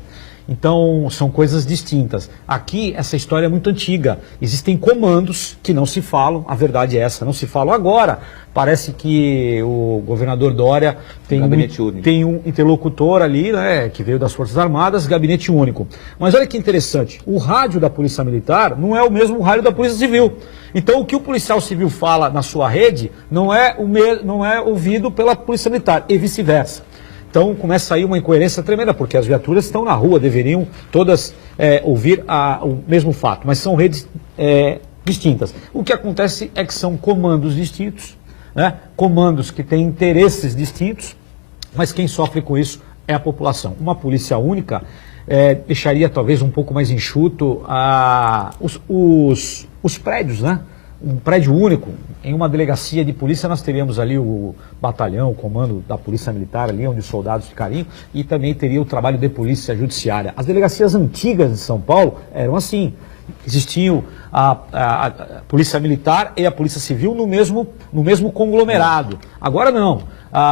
Então, são coisas distintas. Aqui, essa história é muito antiga. Existem comandos que não se falam, a verdade é essa, não se falam agora. Parece que o governador Dória tem um interlocutor ali, né, que veio das Forças Armadas, gabinete único. Mas olha que interessante, o rádio da Polícia Militar não é o mesmo rádio da Polícia Civil. Então, o que o policial civil fala na sua rede não é ouvido pela Polícia Militar, e vice-versa. Então começa aí uma incoerência tremenda, porque as viaturas estão na rua, deveriam todas ouvir o mesmo fato, mas são redes distintas. O que acontece é que são comandos distintos, né? Comandos que têm interesses distintos, mas quem sofre com isso é a população. Uma polícia única deixaria talvez um pouco mais enxuto os prédios, né? Um prédio único. Em uma delegacia de polícia nós teríamos ali o batalhão, o comando da polícia militar ali, onde os soldados ficariam, e também teria o trabalho de polícia judiciária. As delegacias antigas de São Paulo eram assim. Existiam a polícia militar e a polícia civil no mesmo conglomerado. Agora não.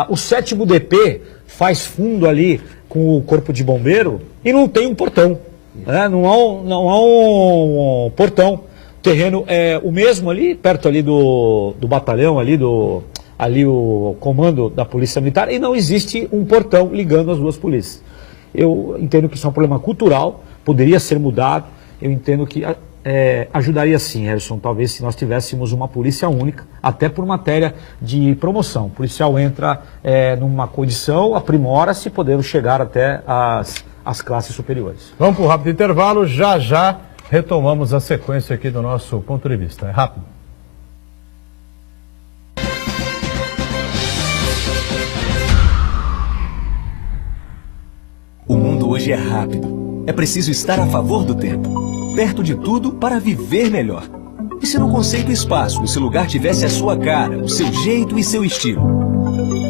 O 7º DP faz fundo ali com o corpo de bombeiro e não tem um portão. Né? Não há um portão. O terreno é o mesmo ali, perto ali do batalhão, ali o comando da polícia militar, e não existe um portão ligando as duas polícias. Eu entendo que isso é um problema cultural, poderia ser mudado. Eu entendo que ajudaria sim, Harrison, talvez se nós tivéssemos uma polícia única, até por matéria de promoção. O policial entra numa condição, aprimora-se, podendo chegar até as classes superiores. Vamos para o rápido intervalo, já retomamos a sequência aqui do nosso ponto de vista. É rápido. O mundo hoje é rápido. É preciso estar a favor do tempo. Perto de tudo para viver melhor. E se no conceito espaço esse lugar tivesse a sua cara, o seu jeito e seu estilo?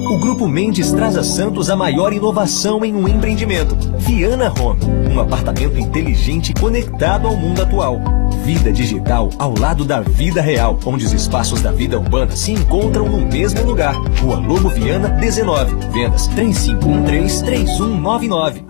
O Grupo Mendes traz a Santos a maior inovação em um empreendimento. Viana Home, um apartamento inteligente conectado ao mundo atual. Vida digital ao lado da vida real, onde os espaços da vida urbana se encontram no mesmo lugar. Rua Lobo Viana, 19. Vendas 3513-3199.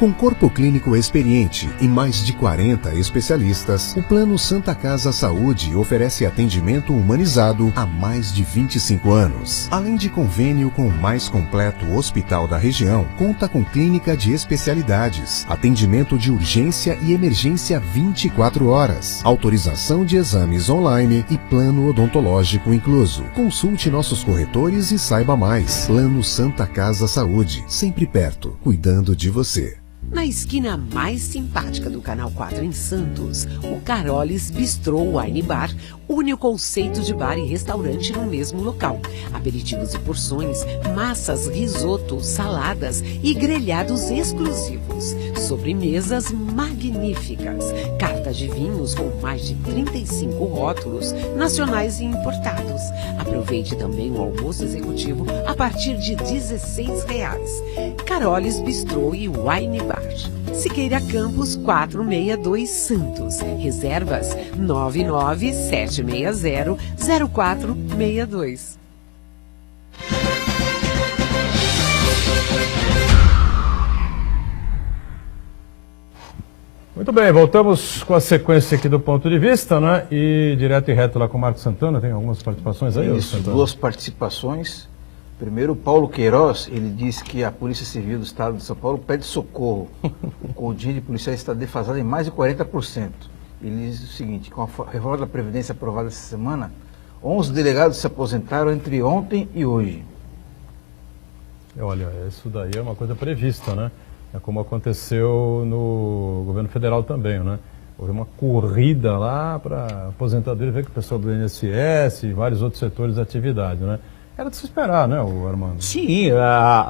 Com corpo clínico experiente e mais de 40 especialistas, o Plano Santa Casa Saúde oferece atendimento humanizado há mais de 25 anos. Além de convênio com o mais completo hospital da região, conta com clínica de especialidades, atendimento de urgência e emergência 24 horas, autorização de exames online e plano odontológico incluso. Consulte nossos corretores e saiba mais. Plano Santa Casa Saúde, sempre perto, cuidando de você. Na esquina mais simpática do Canal 4 em Santos, o Carolis Bistrô Wine Bar une o conceito de bar e restaurante no mesmo local. Aperitivos e porções, massas, risotos, saladas e grelhados exclusivos. Sobremesas magníficas. Carta de vinhos com mais de 35 rótulos, nacionais e importados. Aproveite também o almoço executivo a partir de R$16. Carolis Bistrô e Wine Bar. Siqueira Campos 462 Santos. Reservas 997600462. Muito bem, voltamos com a sequência aqui do ponto de vista, né? E direto e reto lá com o Marcos Santana, tem algumas participações aí? Isso, Santana? duas participações. Primeiro, o Paulo Queiroz, ele disse que a Polícia Civil do Estado de São Paulo pede socorro. O contingente de policiais está defasado em mais de 40%. Ele diz o seguinte, com a reforma da Previdência aprovada essa semana, 11 delegados se aposentaram entre ontem e hoje. Olha, isso daí é uma coisa prevista, né? É como aconteceu no governo federal também, né? Houve uma corrida lá para aposentadoria, ver que o pessoal do INSS e vários outros setores de atividade, né? Era de se esperar, né, o Armando? Sim,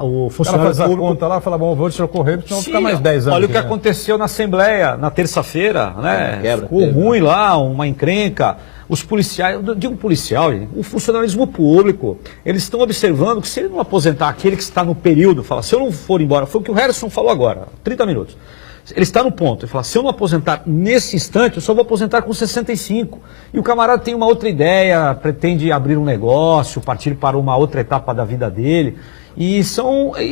o funcionário faz a público... conta lá e fala, bom, vou te socorrer, porque senão Sim, ficar mais 10 anos. olha o que aqui, né? aconteceu na Assembleia, na terça-feira, né? Quebra, Ficou teve, ruim lá, uma encrenca. Os policiais, eu digo policial, gente, o funcionalismo público, eles estão observando que se ele não aposentar aquele que está no período, fala, se eu não for embora, foi o que o Harrison falou agora, 30 minutos. Ele está no ponto, ele fala, se eu não aposentar nesse instante, eu só vou aposentar com 65. E o camarada tem uma outra ideia, pretende abrir um negócio, partir para uma outra etapa da vida dele. E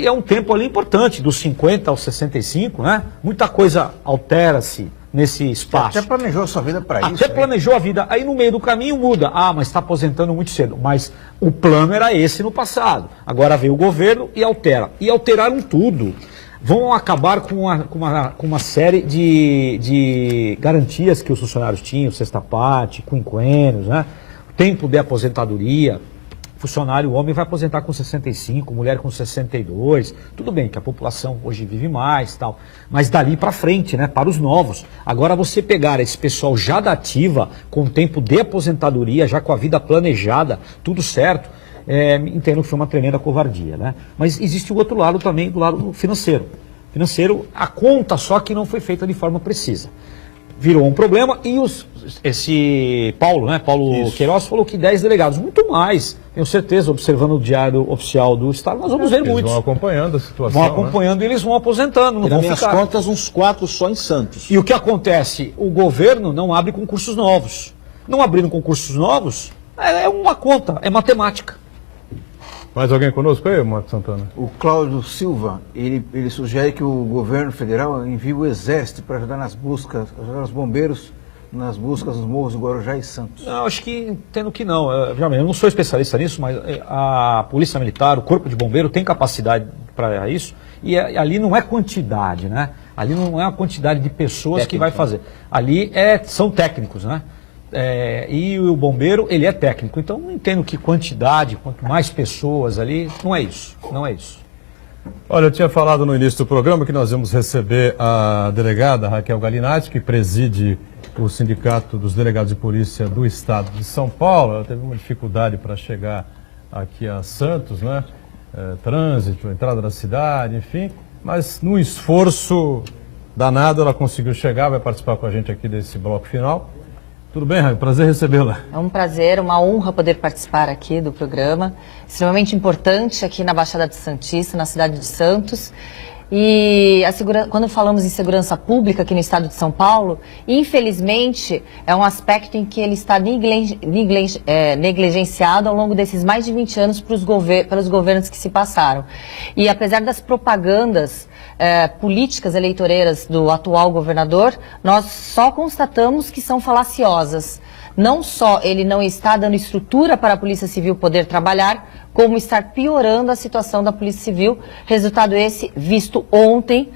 é um tempo ali importante, dos 50 aos 65, né? Muita coisa altera-se nesse espaço. Até planejou a sua vida para isso. Até planejou a vida. Aí no meio do caminho muda. Ah, mas está aposentando muito cedo. Mas o plano era esse no passado. Agora veio o governo e altera. E alteraram tudo. Vão acabar com uma série de garantias que os funcionários tinham, sexta parte, quinquênios, né? Tempo de aposentadoria. funcionário homem vai aposentar com 65, mulher com 62. Tudo bem que a população hoje vive mais, tal, mas dali para frente, né, para os novos. Agora você pegar esse pessoal já da ativa, com tempo de aposentadoria, já com a vida planejada, tudo certo, entendo que foi uma tremenda covardia, né? Mas existe o outro lado também, do lado financeiro. Financeiro, a conta só que não foi feita de forma precisa. Virou um problema e esse Paulo, né? Paulo Queiroz falou que 10 delegados, muito mais. Tenho certeza, observando o diário oficial do Estado, nós vamos ver Eles muitos. vão acompanhando a situação. Vão acompanhando, né? E eles vão aposentando, não Pelas vão minhas ficar. contas, uns 4 só em Santos. E o que acontece? O governo não abre concursos novos. Não abrindo concursos novos, é uma conta, é matemática. Mais alguém conosco aí, Marcos Santana? O Cláudio Silva, ele sugere que o governo federal envie o exército para ajudar nas buscas, ajudar os bombeiros nas buscas nos morros do Guarujá e Santos. Não, acho que entendo que não. Eu não sou especialista nisso, mas a Polícia Militar, o Corpo de Bombeiro tem capacidade para isso. E ali não é quantidade, né? Ali não é a quantidade de pessoas que vai fazer. Ali são técnicos, né? E o bombeiro, ele é técnico. Então, não entendo que quantidade, quanto mais pessoas ali, não é isso. Não é isso. Olha, eu tinha falado no início do programa que nós vamos receber a delegada Raquel Galinatti, que preside o Sindicato dos Delegados de Polícia do Estado de São Paulo. Ela teve uma dificuldade para chegar aqui a Santos, né? Trânsito, entrada da cidade, enfim. Mas num esforço danado ela conseguiu chegar, vai participar com a gente aqui desse bloco final. Tudo bem, Raquel? Prazer recebê-la. É um prazer, uma honra poder participar aqui do programa, extremamente importante aqui na Baixada de Santista, na cidade de Santos. E quando falamos em segurança pública aqui no estado de São Paulo, infelizmente é um aspecto em que ele está negligenciado ao longo desses mais de 20 anos pelos governos que se passaram. E apesar das propagandas políticas eleitoreiras do atual governador, nós só constatamos que são falaciosas. Não só ele não está dando estrutura para a Polícia Civil poder trabalhar, como estar piorando a situação da Polícia Civil. Resultado esse visto ontem,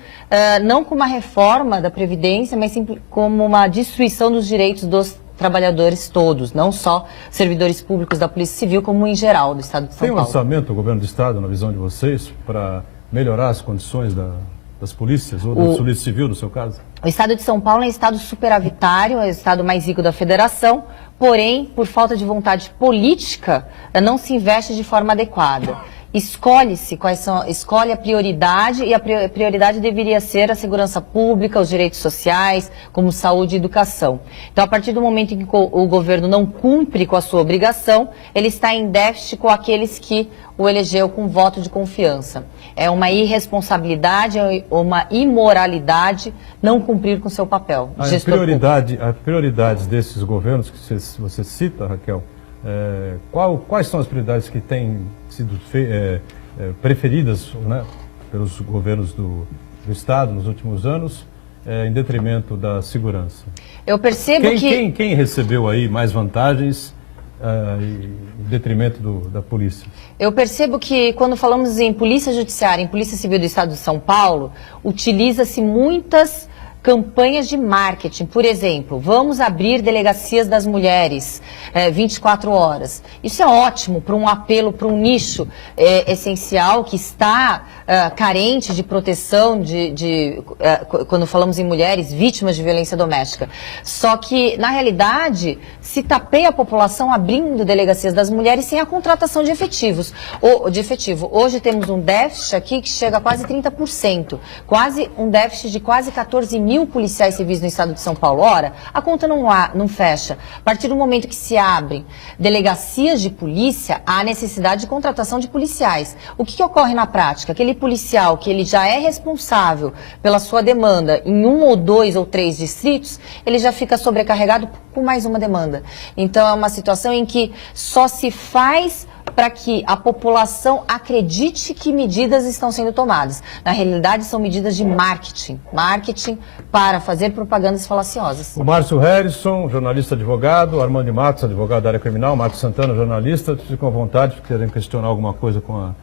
não como uma reforma da Previdência, mas sim como uma destruição dos direitos dos trabalhadores todos, não só servidores públicos da Polícia Civil, como em geral do Estado de São Paulo. Tem um orçamento do governo do Estado, na visão de vocês, para melhorar as condições das polícias, ou da Polícia Civil, no seu caso? O Estado de São Paulo é um estado superavitário, é o estado mais rico da federação, porém, por falta de vontade política, não se investe de forma adequada. Escolhe a prioridade, e a prioridade deveria ser a segurança pública, os direitos sociais, como saúde e educação. Então, a partir do momento em que o governo não cumpre com a sua obrigação, ele está em déficit com aqueles que o elegeu com voto de confiança. É uma irresponsabilidade, é uma imoralidade não cumprir com o seu papel. As prioridades desses governos que você cita, Raquel, quais são as prioridades que têm sido preferidas, né, pelos governos do Estado nos últimos anos, em detrimento da segurança? Eu percebo Quem recebeu aí mais vantagens em detrimento da polícia? Eu percebo que quando falamos em polícia judiciária, em polícia civil do estado de São Paulo, utiliza-se muitas campanhas de marketing. Por exemplo, vamos abrir delegacias das mulheres 24 horas. Isso é ótimo para um apelo, para um nicho essencial que está carente de proteção quando falamos em mulheres vítimas de violência doméstica. Só que, na realidade, se tapeia a população abrindo delegacias das mulheres sem a contratação de efetivo. Hoje temos um déficit aqui que chega a quase 30%. Um déficit de quase 14 mil policiais civis no estado de São Paulo. Ora, a conta não fecha. A partir do momento que se abrem delegacias de polícia, há necessidade de contratação de policiais. O que ocorre na prática? Aquele policial que ele já é responsável pela sua demanda em 1 ou 2 ou 3 distritos, ele já fica sobrecarregado com mais uma demanda. Então é uma situação em que só se faz para que a população acredite que medidas estão sendo tomadas. Na realidade, são medidas de marketing para fazer propagandas falaciosas. O Márcio Harrison, jornalista advogado, Armando de Matos, advogado da área criminal, Marcos Santana, jornalista, ficam à vontade, querem questionar alguma coisa com a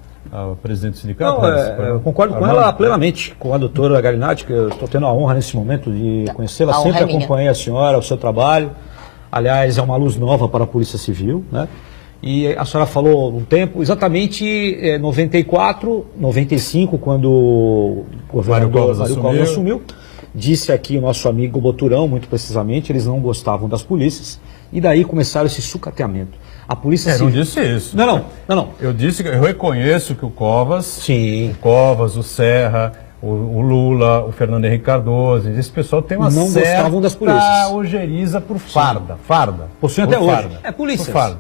presidente do sindicato? Não, eu concordo com ela plenamente, com a doutora Galinatti, que eu estou tendo a honra nesse momento de conhecê-la, sempre acompanhei a senhora, o seu trabalho. Aliás, é uma luz nova para a Polícia Civil, né? E a senhora falou um tempo, exatamente 94, 95, quando o governador Mário Covas assumiu. Disse aqui o nosso amigo Boturão, muito precisamente, eles não gostavam das polícias. E daí começaram esse sucateamento. A polícia não disse isso. Não. Eu disse que eu reconheço que o Covas, sim, o Serra, o Lula, o Fernando Henrique Cardoso, esse pessoal tem uma não gostavam das polícias. Ojeriza por farda. Possuem até hoje.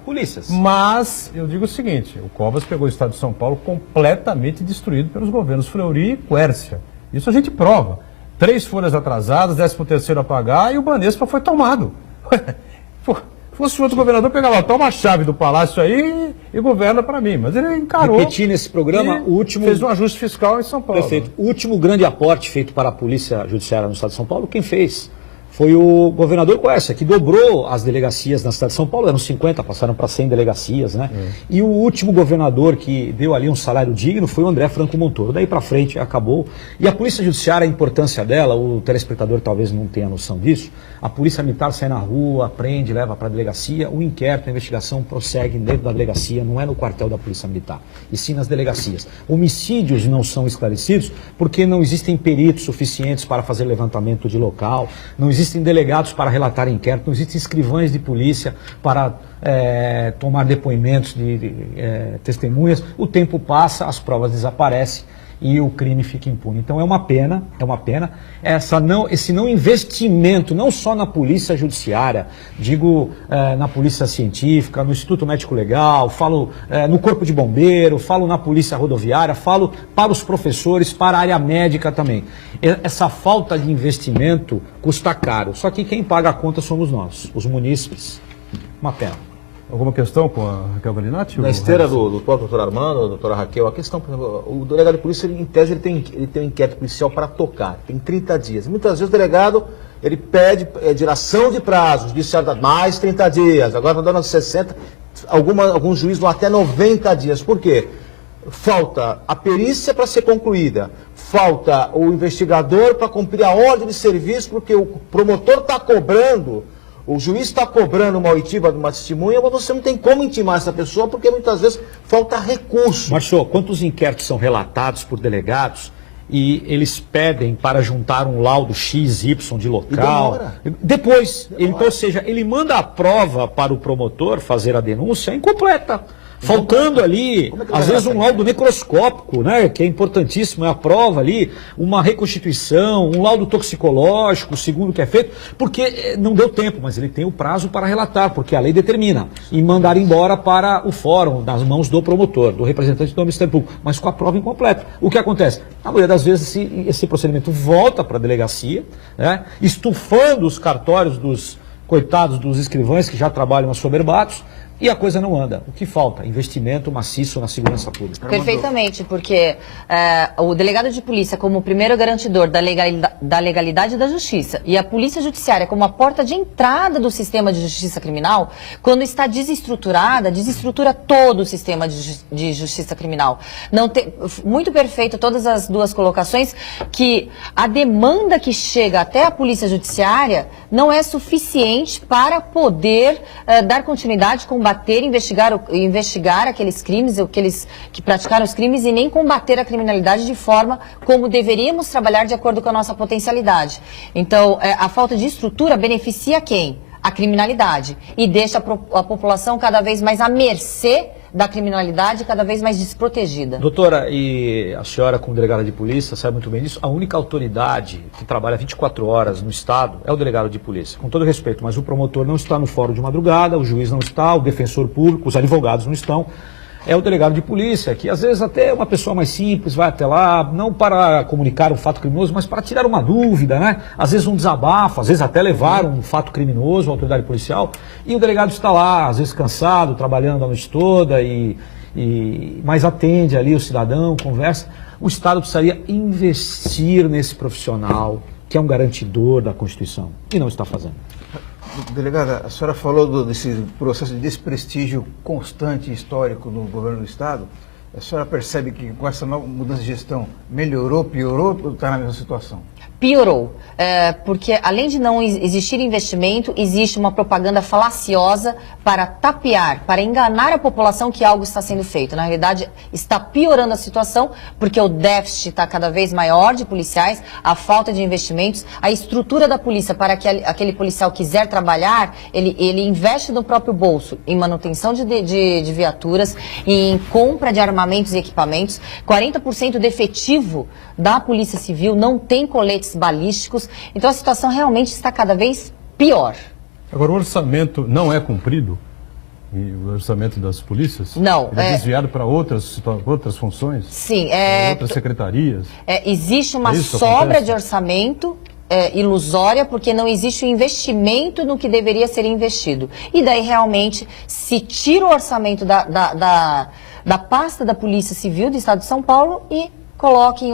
Polícias. Mas eu digo o seguinte, o Covas pegou o estado de São Paulo completamente destruído pelos governos Fleury e Quércia. Isso a gente prova. 3 folhas atrasadas, 13º a pagar e o Banespa foi tomado. Fosse outro governador, pegava, toma a chave do palácio aí e governa para mim. Mas ele encarou. Repetir nesse programa o último. Fez um ajuste fiscal em São Paulo. Perfeito. O último grande aporte feito para a Polícia Judiciária no estado de São Paulo, quem fez? Foi o governador Quércia, que dobrou as delegacias na cidade de São Paulo, eram 50, passaram para 100 delegacias, né? E o último governador que deu ali um salário digno foi o André Franco Montoro. Daí para frente acabou. E a Polícia Judiciária, a importância dela, o telespectador talvez não tenha noção disso, a Polícia Militar sai na rua, prende, leva para a delegacia, o inquérito, a investigação prossegue dentro da delegacia, não é no quartel da Polícia Militar, e sim nas delegacias. Homicídios não são esclarecidos porque não existem peritos suficientes para fazer levantamento de local, não existem delegados para relatar inquérito, não existem escrivães de polícia para tomar depoimentos de testemunhas. O tempo passa, as provas desaparecem e o crime fica impune. Então é uma pena, esse não investimento, não só na polícia judiciária, digo na polícia científica, no Instituto Médico Legal, falo no Corpo de Bombeiro, falo na polícia rodoviária, falo para os professores, para a área médica também. Essa falta de investimento custa caro, só que quem paga a conta somos nós, os munícipes. Uma pena. Alguma questão com a Raquel Galinatti? Na esteira do próprio doutor Armando, doutora Raquel, a questão, por exemplo, o delegado de polícia, em tese, ele tem um inquérito policial para tocar, tem 30 dias. Muitas vezes o delegado, ele pede dilação de prazos, judiciário mais 30 dias, agora está dando 60, alguns juízes vão até 90 dias. Por quê? Falta a perícia para ser concluída, falta o investigador para cumprir a ordem de serviço, porque o promotor está cobrando. O juiz está cobrando uma oitiva de uma testemunha, mas você não tem como intimar essa pessoa, porque muitas vezes falta recurso. Marcio, quantos inquéritos são relatados por delegados e eles pedem para juntar um laudo XY de local? Depois, ou seja, ele manda a prova para o promotor fazer a denúncia incompleta. Faltando ali, às vezes, um laudo necroscópico, né, que é importantíssimo, é a prova ali, uma reconstituição, um laudo toxicológico, segundo o que é feito, porque não deu tempo, mas ele tem o prazo para relatar, porque a lei determina, e mandar embora para o fórum, nas mãos do promotor, do representante do Ministério Público, mas com a prova incompleta. O que acontece? Na maioria das vezes, esse procedimento volta para a delegacia, né, estufando os cartórios dos coitados dos escrivães que já trabalham assoberbados, e a coisa não anda. O que falta? Investimento maciço na segurança pública. Perfeitamente, porque o delegado de polícia como o primeiro garantidor da legalidade e da justiça e a polícia judiciária como a porta de entrada do sistema de justiça criminal, quando está desestruturada, desestrutura todo o sistema de justiça criminal. Muito perfeito todas as duas colocações, que a demanda que chega até a polícia judiciária não é suficiente para poder dar continuidade, combater, investigar aqueles crimes, aqueles que praticaram os crimes, e nem combater a criminalidade de forma como deveríamos trabalhar de acordo com a nossa potencialidade. Então, a falta de estrutura beneficia quem? A criminalidade. E deixa a população cada vez mais à mercê da criminalidade, cada vez mais desprotegida. Doutora, e a senhora, como delegada de polícia, sabe muito bem disso, a única autoridade que trabalha 24 horas no Estado é o delegado de polícia, com todo respeito, mas o promotor não está no fórum de madrugada, o juiz não está, o defensor público, os advogados não estão. É o delegado de polícia, que às vezes até uma pessoa mais simples vai até lá, não para comunicar um fato criminoso, mas para tirar uma dúvida, né? Às vezes um desabafo, às vezes até levar um fato criminoso à autoridade policial, e o delegado está lá, às vezes cansado, trabalhando a noite toda, mas atende ali o cidadão, conversa. O Estado precisaria investir nesse profissional, que é um garantidor da Constituição, e não está fazendo. Delegada, a senhora falou desse processo de desprestígio constante e histórico no governo do Estado. A senhora percebe que com essa nova mudança de gestão melhorou, piorou ou está na mesma situação? piorou. Porque além de não existir investimento, existe uma propaganda falaciosa para tapear, para enganar a população que algo está sendo feito. Na realidade, está piorando a situação, porque o déficit está cada vez maior de policiais, a falta de investimentos, a estrutura da polícia para que aquele policial quiser trabalhar, ele investe no próprio bolso em manutenção de viaturas, em compra de armamentos e equipamentos. 40% do efetivo da Polícia Civil não tem coletes balísticos. Então a situação realmente está cada vez pior. Agora, o orçamento não é cumprido? E o orçamento das polícias? Não. Ele é desviado para outras funções? Sim. Outras secretarias? Existe uma Isso sobra acontece? de orçamento ilusória, porque não existe o investimento no que deveria ser investido. E daí, realmente, se tira o orçamento da pasta da Polícia Civil do Estado de São Paulo e coloca em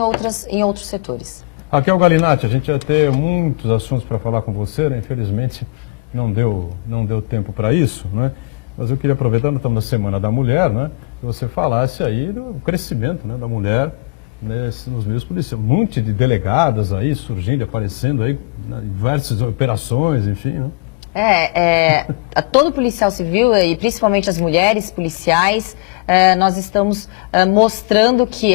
outros setores. Raquel Galinatti, a gente ia ter muitos assuntos para falar com você, né? Infelizmente não deu tempo para isso, né? Mas eu queria aproveitar, nós estamos na Semana da Mulher, né? Que você falasse aí do crescimento, né, da mulher nos meios policiais. Um monte de delegadas aí surgindo, aparecendo aí, né, diversas operações, enfim, né? Todo policial civil, e principalmente as mulheres policiais, nós estamos mostrando que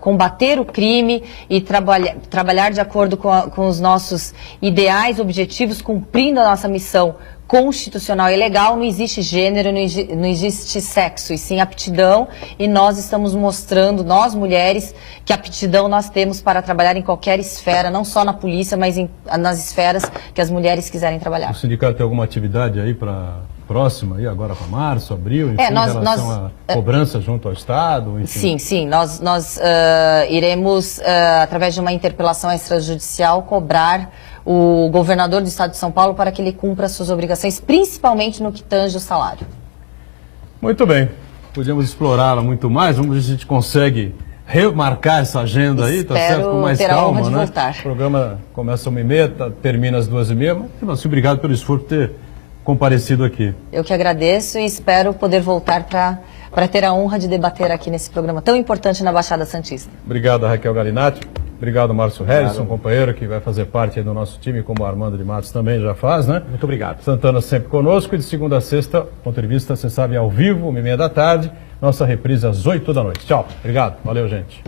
combater o crime e trabalhar de acordo com os nossos ideais, objetivos, cumprindo a nossa missão constitucional e legal, não existe gênero, não existe sexo, e sim aptidão, e nós estamos mostrando, nós mulheres, que aptidão nós temos para trabalhar em qualquer esfera, não só na polícia, mas nas esferas que as mulheres quiserem trabalhar. O sindicato tem alguma atividade aí para próxima, aí agora para março, abril, enfim, em relação à cobrança junto ao Estado? Enfim. Sim, nós iremos, através de uma interpelação extrajudicial, cobrar o governador do Estado de São Paulo para que ele cumpra suas obrigações, principalmente no que tange o salário. Muito bem, podíamos explorá-la muito mais, vamos ver se a gente consegue remarcar essa agenda aí, tá certo? Com mais ter a calma, honra de né? voltar. O programa começa às 1h30, termina às 2h30, mas obrigado pelo esforço por ter comparecido aqui. Eu que agradeço e espero poder voltar para ter a honra de debater aqui nesse programa tão importante na Baixada Santista. Obrigado, Raquel Galinatti. Obrigado, Márcio Harrison, companheiro que vai fazer parte aí do nosso time, como o Armando de Matos também já faz, né? Muito obrigado. Santana sempre conosco, e de segunda a sexta, ponto de vista, você sabe, ao vivo, 1h30 da tarde. Nossa reprise às 8 da noite. Tchau. Obrigado. Valeu, gente.